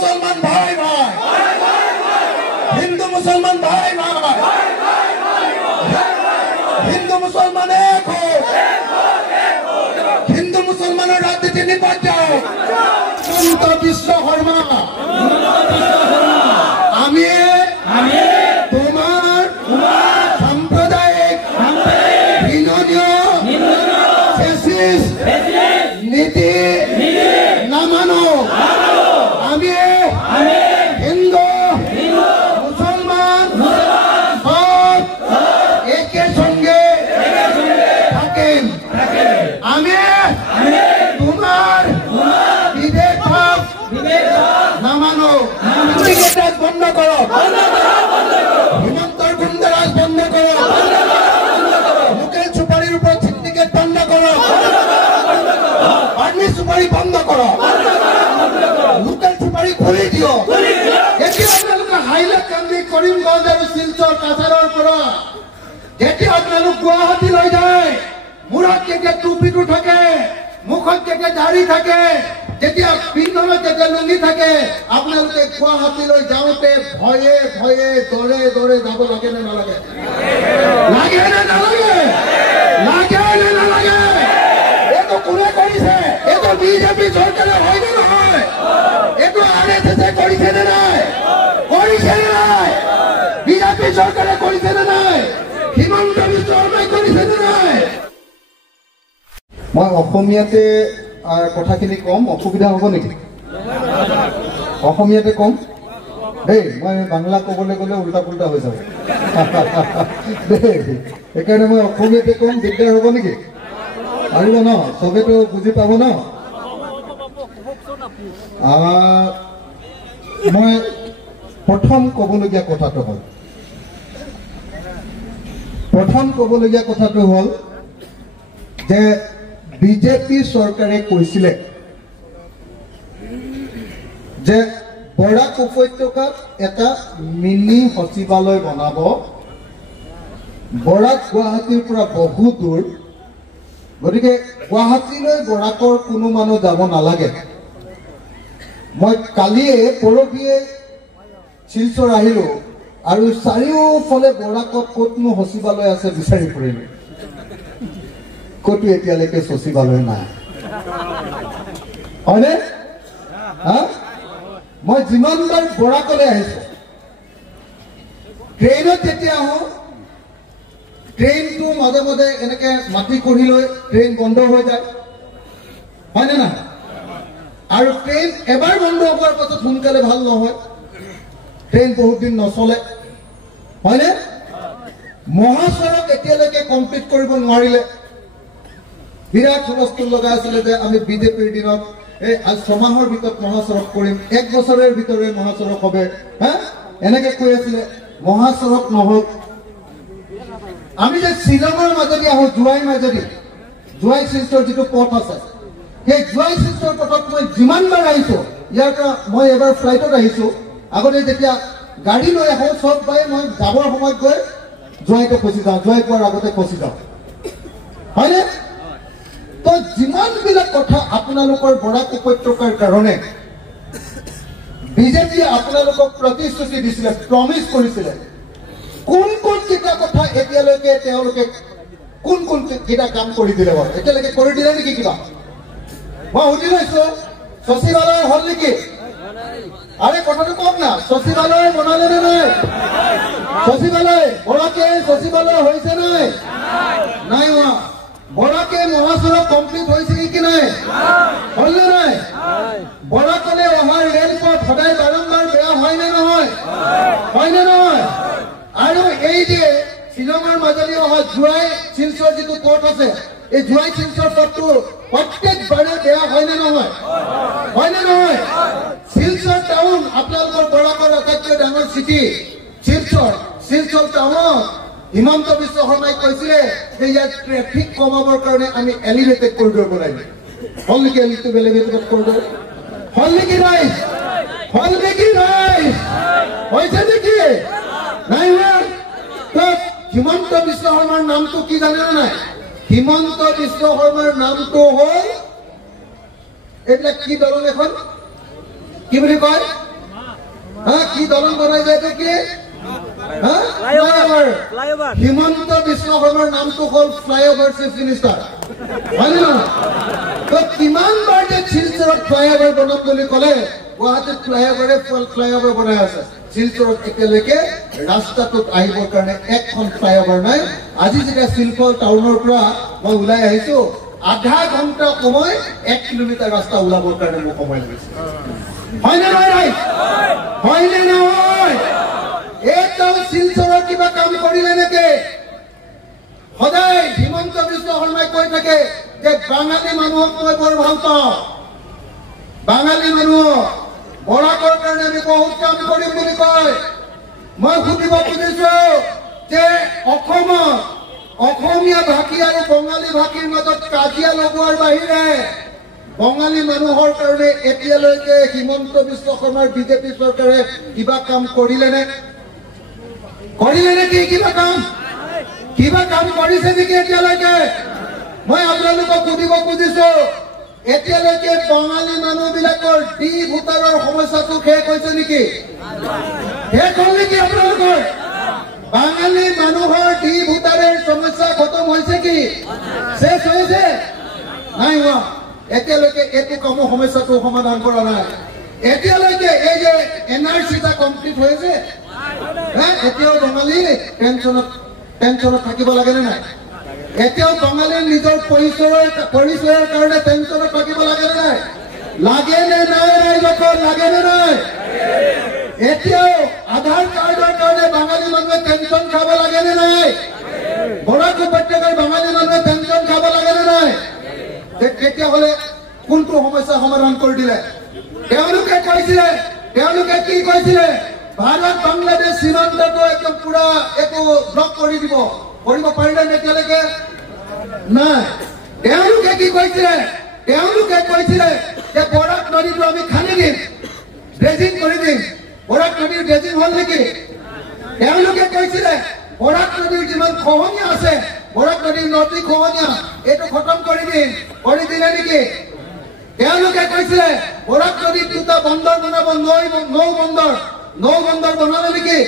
মুসলমান ভাই ভাই, হিন্দু মুসলমান ভাই ভাই, হিন্দু মুসলমান এক হোক, হিন্দু মুসলমানের রাজনীতি নির্বাচন। হিমন্ত বিশ্ব শর্মা, আমি তোমার সাম্প্রদায়িক ঘৃণনীয় নীতি না মানো। আমি হিন্দু মুসলমান সব একে সঙ্গে থাকেন। আমি তোমার বিবেক না মানো। সিন্ডিকেট বন্ধ করো, হিমন্তর গুন্ডারাজ বন্ধ করো, লোকেল সুপারির উপর সিন্ডিকেট বন্ধ করো, আর্মি সুপারি বন্ধ করো, লোকেল সুপারি খুলি দিও। এতিয়া আপোনালোকে হাইলাকান্দি, কৰিমগঞ্জ আৰু শিলচৰ কাছাৰৰ পৰা যেতিয়া আপোনালোক গুৱাহাটীলৈ যায়, মূৰত যেতিয়া টুপিটো থাকে, মুখত যেতিয়া দাড়ি থাকে, যেতিয়া পিন্ধনত যেতিয়া লুঙি থাকে, আপোনালোকে গুৱাহাটীলৈ যাওঁতে ভয়ে ভয়ে দৰে দৰে যাব লাগে নে নালাগে? লাগে নে নালাগে? লাগে নে নালাগে? এইটো কোনে কৰিছে? এইটো বিজেপি চৰকাৰে হয় নে নহয়? এইটো RSS কৰিছে নে নাই? কৰিছে নে নাই? বিজেপি চৰকাৰে কৰিছে নে নাই? হিমন্ত বিশ্ব শৰ্মাই কৰিছে নে নাই? মই অসমীয়াতে কথাখিনি কম, অসুবিধা হ'ব নেকি? অসমীয়াতে কম দেই, মই বাংলা ক'বলৈ গ'লে উল্টা পুল্টা হৈ যাব দেই, সেইকাৰণে মই অসমীয়াতে কম। দিগদাৰ হ'ব নেকি? পাৰিব ন? চবেতো বুজি পাব ন? মই প্ৰথম ক'বলগীয়া কথাটো হ'ল যে বিজেপি চৰকাৰে কৈছিলে যে বৰাক উপত্যকাত এটা মিনি সচিবালয় বনাব। বৰাক গুৱাহাটীৰ পৰা বহু দূৰ, গতিকে গুৱাহাটীলৈ বৰাকৰ কোনো মানুহ যাব নালাগে। মই কালিয়ে পৰহিয়ে শিলচৰ আহিলো আৰু চাৰিওফালে বৰাকত ক'তনো সচিবালয় আছে বিচাৰি ফুৰিলো, ক'তো এতিয়ালৈকে সচিবালয় নাই। হয়নে? মই যিমানবাৰ বৰাকলৈ আহিছো, ট্ৰেইনত যেতিয়া আহোঁ, ট্ৰেইনটো মাজে মাজে এনেকে মাটি কঢ়ি লৈ ট্ৰেইন বন্ধ হৈ যায়, হয়নে না? আৰু ট্ৰেইন এবাৰ বন্ধ হোৱাৰ পাছত সোনকালে ভাল নহয়, ট্ৰেইন বহুত দিন নচলে, হয়নে? মহাসড়ক এতিয়ালৈকে কমপ্লিট কৰিব নোৱাৰিলে। বিৰাট হুলস্থুল লগাই আছিলে যে আমি বিজেপিৰ দিনত এই 6 মাহৰ ভিতৰত মহাসড়ক কৰিম, 1 বছৰৰ ভিতৰে মহাসড়ক হবে, এনেকে কৈ আছিলে। মহাসড়ক নহল। আমি যে শ্বিলঙৰ মাজেদি আহো, জোৱাই শিলচৰ যিটো পথ আছে, সেই জোৱাই শিলচৰ পথত মই যিমানবাৰ আহিছো, ইয়াৰ পৰা মই এবাৰ ফ্লাইটত আহিছো, আগতে যেতিয়া গাড়ী লৈ আহো চব বাই মই যাবৰ সময়ত গৈ জোৱাইতে ফচি যাওঁ, জোৱাই পোৱাৰ আগতে ফচি যাওঁ, হয়নে? তো যিমানবিলাক কথা আপোনালোকৰ বৰাক উপত্যকাৰ কাৰণে বিজেপিয়ে আপোনালোকক প্ৰতিশ্ৰুতি দিছিলে, প্ৰমিছ কৰিছিলে, কোন কেইটা কথা এতিয়ালৈকে তেওঁলোকে কোন কেইটা কাম কৰি দিলে বাৰু? এতিয়ালৈকে কৰি দিলে নেকি কিবা? মই সুধি লৈছো, সচিবালয় হল নেকি? আৰে কথাটো কম না, সচিবালয় বনালে নে নাই? সচিবালয় বৰাকে সচিবালয় হৈছে নাই? নাই হোৱা। বৰাকে মহাসড়ক কমপ্লিট হৈছে কি নাই? হল নে নাই? বৰাকলে অহাৰ ৰেলপথ সদায় বাৰম্বাৰ বেয়া হয় নে নহয়? হয় নে নহয়? আৰু এই যে শ্বিলঙৰ মাজেদি অহা জোৱাই শিলচৰ যিটো পথ আছে, এই জোৱাই শিলচৰ পথটো প্ৰত্যেকবাৰে বেয়া হয় নে নহয়? হয় নে নহয়? শিলচৰ টাউন আপোনালোকৰ বৰাকৰ আটাইতকৈ ডাঙৰ চিটি শিলচৰ টাউনত হিমন্ত বিশ্ব শৰ্মাই কৈছিলে যে ইয়াত ট্ৰেফিক কমাবৰ কাৰণে আমি এলিভেটেড কৰিডৰ বনাই দিম। হল নেকি এলিভেটেড কৰিডৰ? হল নেকি নাই? হল নেকি নাই? হৈছে নেকি? নাই হোৱা। হিমন্ত বিশ্ব শৰ্মাৰ নামটো কি জানে নাই? হিমন্ত বিশ্ব শৰ্মাৰ নামটো হ'ল এইবিলাক কি দলং এখন কি বুলি কয়? কি দলং বনাই যায় কি ফ্লাইওভাৰ হিমন্ত বিশ্ব শৰ্মাৰ নামটো হ'ল ফ্লাইওভাৰ চিফ মিনিষ্টাৰ হয় নে নহয় কিমান বাৰ যে শিলচৰত ফ্লাইওভাৰ বনাম বুলি ক'লে গুৱাহাটীত ফ্লাইওভাৰ বনাই আছে শিলচৰত একেলগে ৰাস্তাটোত আহিবৰ কাৰণে এখন ফ্লাইওভাৰ নাই আজি যেতিয়া শিলচৰ টাউনৰ পৰা মই ওলাই আহিছো আধা ঘণ্টা সময় 1 কিলোমিটাৰ ৰাস্তা ওলাবৰ কাৰণে মোক সময় লাগিছে হয়নে নহয় হয়নে নহয় একদম শিলচৰৰ কিবা কাম কৰিলে নেকি সদায় হিমন্ত বিশ্ব শৰ্মাই কৈ থাকে যে বাঙালী মানুহক মই বৰ ভাল পাওঁ বাঙালী মানুহ বৰাকৰ কাৰণে আমি বহুত কাম কৰিম বুলি কয় মই সুধিব খুজিছো যে অসমত অসমীয়া ভাষী আৰু বঙালী ভাষীৰ মাজত কাজিয়া লগোৱাৰ বাহিৰে বঙালী মানুহৰ কাৰণে এতিয়ালৈকে হিমন্ত বিশ্ব শৰ্মাৰ বিজেপি চৰকাৰে কিবা কাম কৰিলে নেকি কিবা কাম কৰিছে নেকি এতিয়ালৈকে মই আপোনালোকক সুধিব খুজিছো এতিয়ালৈকে বঙালী মানুহবিলাকৰ ডি ভোটাৰৰ সমস্যাটো শেষ হৈছে নেকি শেষ হ'ল নেকি আপোনালোকৰ বাঙালী মানুহৰ ডি ভোটাৰৰ সমস্যা খতম হৈছে কি শেষ হৈছে নাই হোৱা এতিয়ালৈকে এইটো কামৰ সমস্যাটো সমাধান কৰা নাই এতিয়ালৈকে এই যে এনআৰচিটা কমপ্লিট হৈছে এতিয়াও বঙালী টেনচনত থাকিব লাগে নে নাই এতিয়াও বঙালীৰ নিজৰ পৰিচয়ৰ কাৰণে টেনচনত থাকিব লাগে নে নাই ৰাইজৰ লাগে নে নাই এতিয়াও আধাৰ কাৰ্ডৰ কাৰণে বাঙালী মানুহে টেনচন খাব লাগে নে নাই বৰাক উপত্যকাৰ বাঙালী মানুহে টেনচন খাব লাগে নে নাই তেতিয়াহ'লে কোনটো সমস্যা সমাধান কৰি দিলে তেওঁলোকে কি কৈছিলে ভাৰত বাংলাদেশ সীমান্তটো একদম পুৰা একো ব্লক কৰি দিব কৰিব পাৰিলে এতিয়ালৈকে নাই তেওঁলোকে কি কৈছিলে যে বৰাক নদীটো আমি খান্দি দিম ড্ৰেজিং কৰি দিম বৰাক নদীৰ ড্ৰেজিং হ'ল নেকি তেওঁলোকে কৈছিলে বৰাক নদীৰ যিমান খহনীয়া আছে বৰাক নদীৰ নদী খহনীয়া এইটো খতম কৰি দিম কৰি দিলে নেকি তেওঁলোকে কৈছিলে বৰাক নদীত দুটা বন্দৰ বনাব নৌ বন্দৰ বনালে নেকি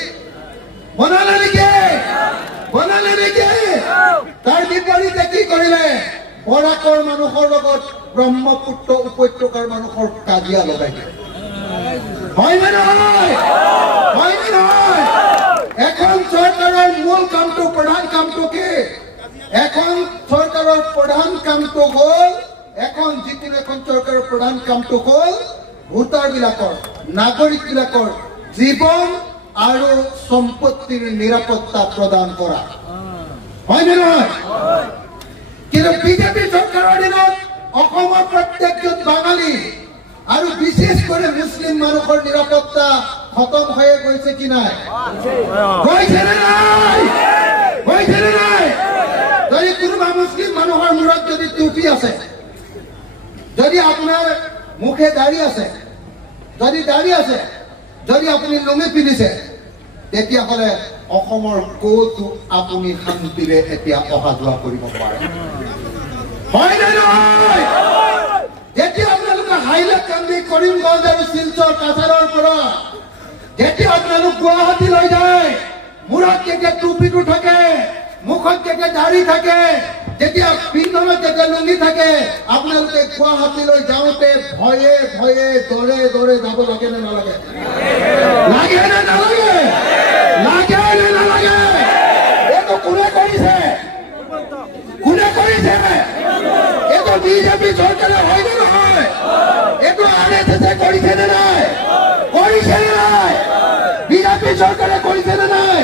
তাৰ বিপৰীতে কি কৰিলে বৰাকৰ মানুহৰ লগত ব্ৰহ্মপুত্ৰ উপত্যকাৰ মানুহৰ কাজিয়া লগাই দিলে হয়নে নহয় এখন চৰকাৰৰ মূল কামটো প্ৰধান কামটো কি এখন চৰকাৰৰ প্ৰধান কামটো হ'ল যিকোনো এখন চৰকাৰৰ প্ৰধান কামটো হ'ল ভোটাৰবিলাকৰ নাগৰিকবিলাকৰ জীৱন আৰু সম্পত্তিৰ নিৰাপত্তা প্ৰদান কৰা হয়নে নহয় কিন্তু বিজেপি চৰকাৰৰ দিনত অসমৰ প্ৰত্যেকজন বাঙালী আৰু বিশেষ কৰি মুছলিম মানুহৰ নিৰাপত্তা খতম হৈ গৈছে কি নাই গৈছে নে নাই যদি কোনোবা মুছলিম মানুহৰ মূৰত যদি টুপি আছে যদি আপোনাৰ মুখে দাড়ি আছে যদি আপুনি লুঙি পিন্ধিছে তেতিয়াহ'লে অসমৰ ক'তো আপুনি শান্তিৰে এতিয়া অহা যোৱা কৰিব পাৰে হয়নে নহয় যেতিয়া আপোনালোকে হাইলাকান্দি কৰিমগঞ্জ আৰু শিলচৰ কাছাৰৰ পৰা যেতিয়া আপোনালোক গুৱাহাটীলৈ যায় মূৰত যেতিয়া টুপিটো থাকে মুখত যেতিয়া দাড়ি থাকে যেতিয়া পিন্ধনত যেতিয়া লুঙি থাকে আপোনালোকে গুৱাহাটীলৈ যাওঁতে ভয়ে দৰে যাব লাগে নে নালাগে এইটো কোনে কৰিছে এইটো বিজেপি চৰকাৰে হয় নে নহয় এইটো RSS কৰিছে নে নাই বিজেপি চৰকাৰে কৰিছে নে নাই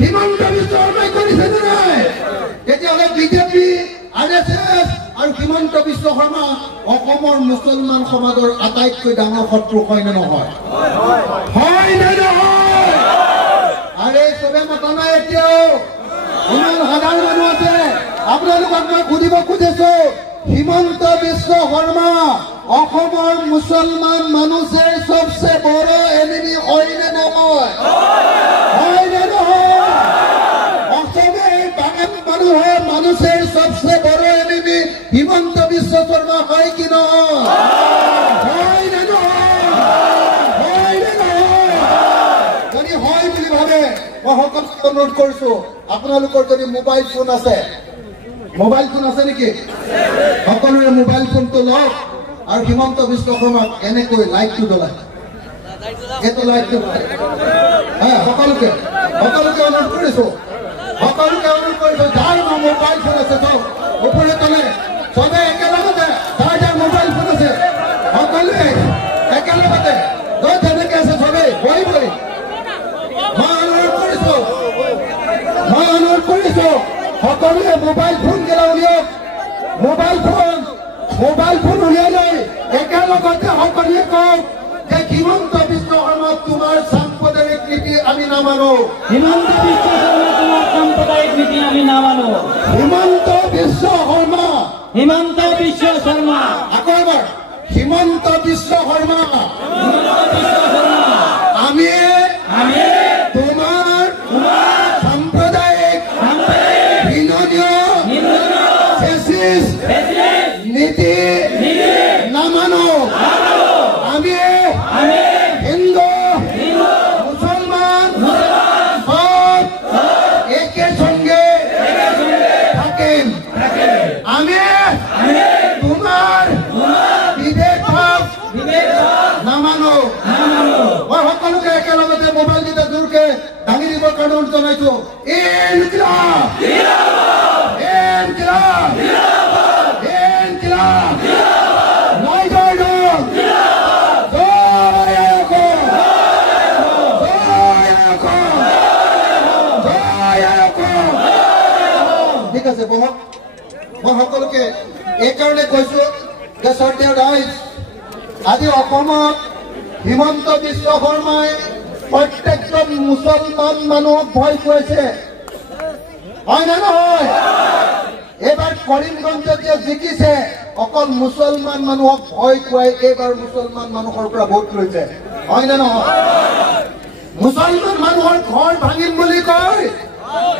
হিমন্ত বিশ্ব শৰ্মাই কৰিছে নে নাই তেতিয়াহ'লে বিজেপি RSS আৰু হিমন্ত বিশ্ব শৰ্মা অসমৰ মুছলমান সমাজৰ আটাইতকৈ ডাঙৰ শত্ৰু হয় নে নহয় আৰে চবে মতা নাই এতিয়াও ইমান সাধাৰণ মানুহ আছে আপোনালোকক মই সুধিব খুজিছো হিমন্ত বিশ্ব শৰ্মা অসমৰ মুছলমান মানুহৰ সবচে বড় এনিমি হয় নে নহয় অসমেৰ বাঙালি মানুহৰ মানুষেৰ সবচেয়ে বড় এনিমি হিমন্ত বিশ্ব শৰ্মা হয় কি নহয় মই সকলোকে অনুৰোধ কৰিছো আপোনালোকৰ যদি মোবাইল ফোন আছে নেকি সকলোৰে মোবাইল ফোনটো লওক আৰু হিমন্ত বিশ্ব শৰ্মাক এনেকৈ লাইটটো জ্বলাই এইটো লাইটটো সকলোকে অনুৰোধ কৰিছো যাৰ মোবাইল ফোন আছে চব ওপৰে তলে চবে একেলগতে যাৰ মোবাইল ফোন আছে সকলোৱে একেলগতে যেনেকে আছে চবেই বহি মই অনুৰোধ কৰিছো সকলোৱে মোবাইল ফোন গেলা উলিয়াওক মোবাইল ফোন উলিয়াই লৈ একেলগতে সকলোৱে কওক যে হিমন্ত বিশ্ব শৰ্মা তোমাৰ সাম্প্ৰদায়িক নীতি আমি নামানো হিমন্ত বিশ্ব শৰ্মা আকৌ এবাৰ হিমন্ত বিশ্ব শৰ্মা আমি তোমাৰ সাম্প্ৰদায়িক নীতি নামানো আমি হিন্দু মুসলমান সব একে সঙ্গে থাকিম আমি তোমাৰ বিবেক ভাৱ নামানো মই সকলোকে একেলগতে মোবাইল কেইটা জোৰকে দাঙি দিবৰ কাৰণে অনুৰোধ জনাইছো ঠিক আছে বহক মই সকলোকে এইকাৰণে কৈছো যে শ্ৰদ্ধেয় ৰাইজ আজি অসমত হিমন্ত বিশ্ব শৰ্মাই প্ৰত্যেকজন মুছলমান মানুহক ভয় খুৱাইছে হয় নে নহয় এইবাৰ কৰিমগঞ্জত যে জিকিছে অকল মুছলমান মানুহক ভয় খুৱাই এইবাৰ মুছলমান মানুহৰ পৰা ভোট লৈছে হয় নে নহয় মুছলমান মানুহৰ ঘৰ ভাঙিম বুলি কয়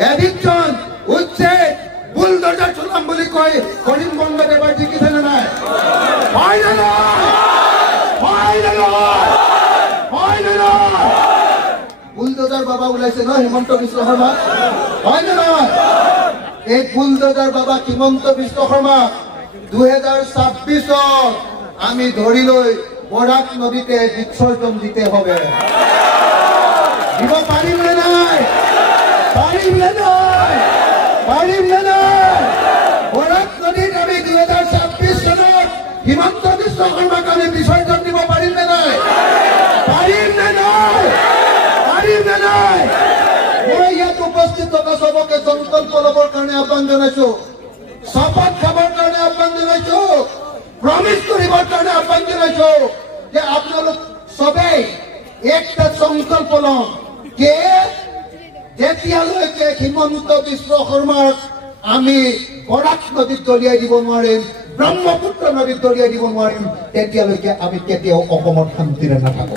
এভিকচন উচ্ছেদ বুলডোজাৰ চলাম বুলি কয় কৰিমগঞ্জত এবাৰ জিকিছে নে নাই হয় নে নহয় বুলডোজাৰ বাবা ওলাইছে নহয় হিমন্ত বিশ্ব শৰ্মা হয় নে নহয় এই বুলডোজাৰ বাবা হিমন্ত বিশ্ব শৰ্মা 2026 আমি ধৰি লৈ বৰাক নদীতে বিসৰ্জন দিতে হবে দিব পাৰিম নে নাই বৰাক নদীত আমি 2026 চনত হিমন্ত বিশ্ব শৰ্মাক আমি বিসৰ্জন দিব পাৰিম নে নাই মই ইয়াত উপস্থিত থকা সবকে সংকল্প লবৰ কাৰণে আহ্বান জনাইছো শপথ খাবৰ কাৰণে আহ্বান জনাইছো প্ৰমিস কৰিবৰ কাৰণে আহ্বান জনাইছো যে আপোনালোক সবেই একটা সংকল্প লওক যে যেতিয়ালৈকে হিমন্ত বিশ্ব শৰ্মাক আমি বৰাক নদীত দলিয়াই দিব নোৱাৰিম ব্ৰহ্মপুত্ৰ নদীত দলিয়াই দিব নোৱাৰিম তেতিয়ালৈকে আমি কেতিয়াও অসমত শান্তিৰে নাথাকো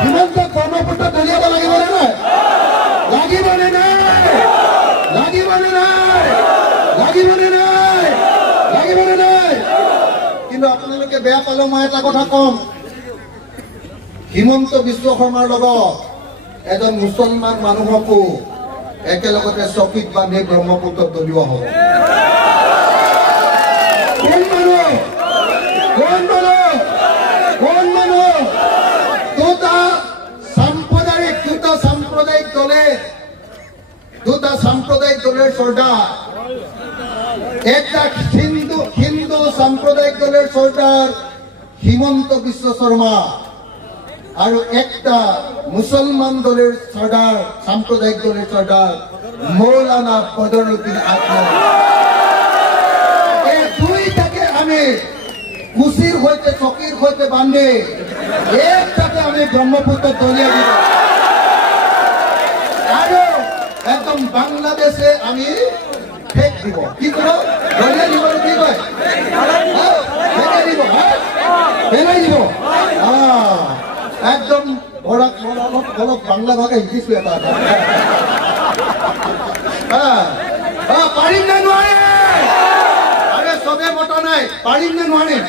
হিমন্ত ব্ৰহ্মপুত্ৰ দলিয়াব লাগিব নে নাই কিন্তু আপোনালোকে বেয়া পালে মই এটা কথা কম হিমন্ত বিশ্ব শৰ্মাৰ লগত এজন মুছলমান মানুহকো একেলগতে চকীত বান্ধি ব্ৰহ্মপুত্ৰত দলিওৱা হ'ব কোন মানুহ দুটা সাম্প্রদায়িক দলের সর্দার একটা হিন্দু সাম্প্রদায়িক দলের সর্দার হিমন্ত বিশ্ব শর্মা আর একটা মুসলমান দলের সর্দার সাম্প্রদায়িক দলের সর্দার মৌলানা বদরুদ্দিন আজমল এই দুইটাকে আমি কুশির হইতে চকির হইতে বান্ধে একটাকে আমি ব্রহ্মপুত্র দলিয়া দিব একদম বাংলাদেশে আমি ফেক দিব কি করো দলিয়া দিব কি কয় ফেকে দিব ফেলাই দিব একদম অলপ বাংলা ভাষা শিকিছো এটা পাৰিম নে নোৱাৰে আৰে চবে মতা নাই, পাৰিম নে নোৱাৰিম?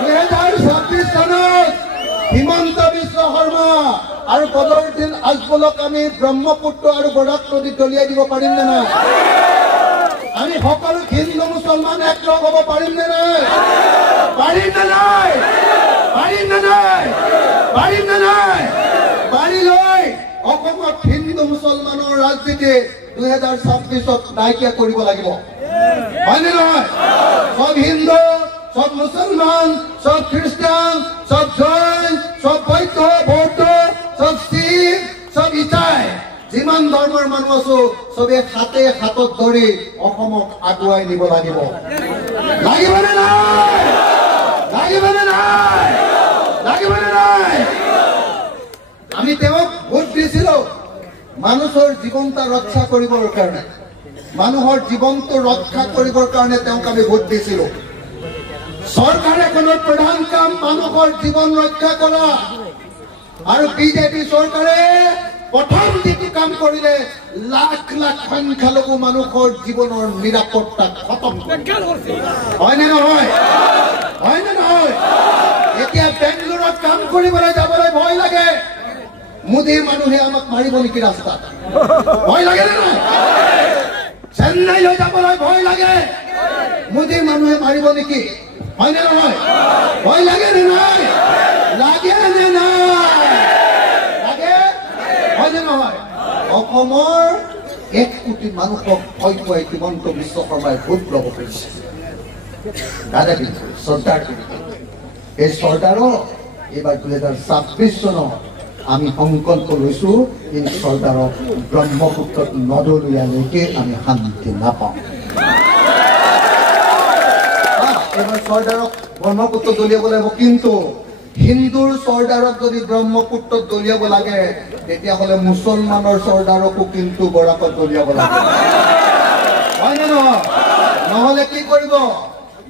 2026 চনত হিমন্ত বিশ্ব শৰ্মা আৰু বদৰুদ্দিন আজমলক আমি ব্ৰহ্মপুত্ৰ আৰু বৰাক নদী দলিয়াই দিব পাৰিম নে নাই? আমি সকলো হিন্দু মুছলমান একলগ হ'ব পাৰিম নে নাই? পাৰিম নে নাই? পাৰিম নে নাই? পাৰিম নে নাই? পাৰি লৈ অসমত হিন্দু মুছলমানৰ ৰাজনীতি 2026ত নাইকিয়া কৰিব লাগিব, হয়নে নহয়? সব হিন্দু, সব মুছলমান, সব খ্ৰীষ্টান, সব জৈন, সব বৌদ্ধ, সব শিখ, সব ইছাই, যিমান ধৰ্মৰ মানুহ আছো চবে হাতে হাতত ধৰি অসমক আগুৱাই নিব লাগিব। লাগিবনে নাই? লাগিবনে নাই? লাগিবনে নাই? আমি তেওঁক ভোট দিছিলো মানুহৰ জীৱনটা ৰক্ষা কৰিবৰ কাৰণে, মানুহৰ জীৱনটো ৰক্ষা কৰিবৰ কাৰণে তেওঁক আমি ভোট দিছিলো। চৰকাৰ এখনৰ প্ৰধান কাম মানুহৰ জীৱন ৰক্ষা কৰা, আৰু বিজেপি চৰকাৰে প্ৰথম যিটো কাম কৰিলে লাখ লাখ সংখ্যালঘু মানুহৰ জীৱনৰ নিৰাপত্তা খতম কৰিছে, হয়নে নহয়? হয়নে নহয়? এতিয়া বেংগলোৰত কাম কৰিবলৈ যাবলৈ ভয় লাগে, মোদীৰ মানুহে আমাক মাৰিব নেকি ৰাস্তাত? ভয় লাগে নে নাই? চেন্নাইলৈ যাবলৈ ভয় লাগে, মোদীৰ মানুহে মাৰিব নেকি? হয়নে নহয়? ভয় লাগে নে নাই? লাগে নে নাই? লাগে, হয়নে নহয়? অসমৰ 1 কোটি মানুহক ভয় খুৱাই হিমন্ত বিশ্ব শৰ্মাই ভোট ল'ব পাৰিছে। দাদাগিৰি চৰ্দাৰ, এই চৰ্দাৰক এইবাৰ 2026 চনত আমি সংকল্প লৈছো, এই চৰ্দাৰক ব্ৰহ্মপুত্ৰত নদলিয়ালৈকে আমি শান্তি নাপাওঁ। এবাৰ চৰ্দাৰক ব্ৰহ্মপুত্ৰত দলিয়াব লাগিব, কিন্তু হিন্দুৰ চৰ্দাৰক যদি ব্ৰহ্মপুত্ৰত দলিয়াব লাগে তেতিয়াহ'লে মুছলমানৰ চৰ্দাৰকো কিন্তু বৰাকত দলিয়াব লাগে, হয়নে নহয়? নহ'লে কি কৰিব?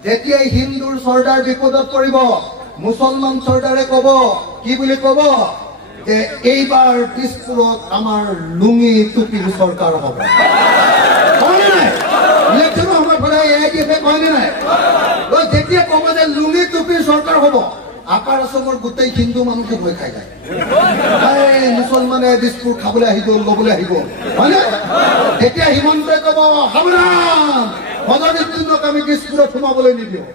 যেতিয়াই হিন্দুৰ চৰ্দাৰ বিপদত পৰিব মুছলমান চৰ্দাৰে ক'ব, কি বুলি ক'ব? যে এইবাৰ দিছপুৰত আমাৰ লুঙি টুপিৰ চৰকাৰ হ'ব, হয়নে নাই? ইলেকশ্যনৰ সময়ত সদায় AIDF হয়নে নাই? যেতিয়া ক'ব যে লুঙি টুপিৰ চৰকাৰ হ'ব, আপাৰ অসমৰ গোটেই হিন্দু মানুহকে ভয় খাই যায়, মুছলমানে দিছপুৰ খাবলৈ আহিব, ল'বলৈ আহিব, হয়নে? তেতিয়া হিমন্তই ক'ব সাৱধান, বদৰুদ্দিনক আমি দিছপুৰত সোমাবলৈ নিদিওঁ,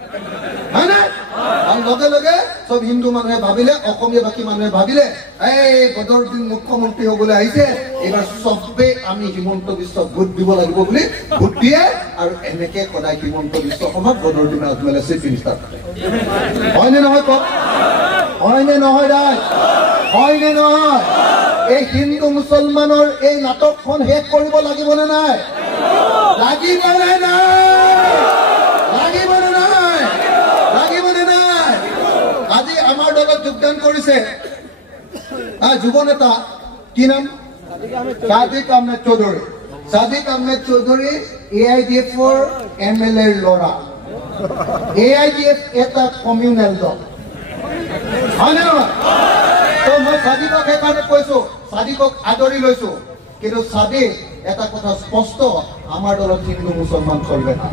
হয়নে? আৰু লগে লগে চব হিন্দু মানুহে ভাবিলে, অসমীয়া বাকী মানুহে ভাবিলে এই বদৰুদ্দিন মুখ্যমন্ত্ৰী হ'বলৈ আহিছে, এইবাৰ চবে আমি হিমন্ত বিশ্বক ভোট দিব লাগিব বুলি ভোট দিয়ে, আৰু এনেকে সদায় হিমন্ত বিশ্ব শৰ্মাক বদৰুদ্দিন আজমলে চিফ মিনিষ্টাৰ থাকে, হয়নে নহয়? কওক, হয়নে নহয়? ৰাজ, হয়নে নহয়? এই হিন্দু মুছলমানৰ এই নাটকখন শেষ কৰিব লাগিবনে নাই? লাগিবনে নাই? লাগিবনে নাই? লাগিবনে নাই? আজি আমাৰ দলত যোগদান কৰিছে যুৱ নেতা, কি নাম? সাদিক আহমেদ চৌধুৰী। সাদিক আহমেদ চৌধুৰী AIDFৰ MLA ৰ ল'ৰা। AIDF এটা কমিউনেল দল, হয়নে নহয়? তো মই সাদিকক সেইকাৰণে কৈছো, সাদিকক আদৰি লৈছো, কিন্তু সাদিক এটা কথা স্পষ্ট, আমাৰ দলত হিন্দু মুছলমান চলবে না,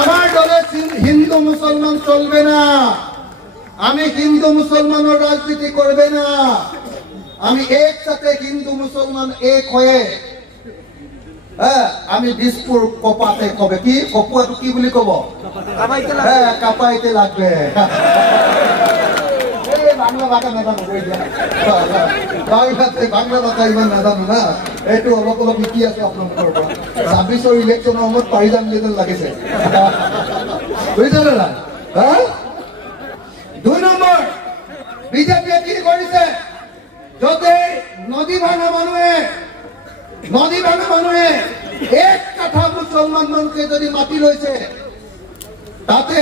আমার দলে হিন্দু মুসলমান চলবে না, আমি হিন্দু মুসলমানের রাজনীতি করবে না, আমি একসাথে হিন্দু মুসলমান এক হয়ে আমি দিছপুর কপাতে কবে, কি কপুয়াটো কি বুলি কব? কাপাইতে লাগবে। বাংলা ভাষা নাজানো, বাংলা ভাষা ইমান নাজানো না, এইটো অলপ অলপ শিকি আছো আপোনালোকৰ পৰা। 26ৰ ইলেকশ্যনৰ সময়ত পাৰি যাম যেন লাগিছে, বুজিছে নে নাই? 2 নম্বৰ, বিজেপিয়ে কি কৰিছে? যদি নদী ভাঙা মানুহে 1 কাঠা মুছলমান মানুহকে যদি মাটি লৈছে, তাতে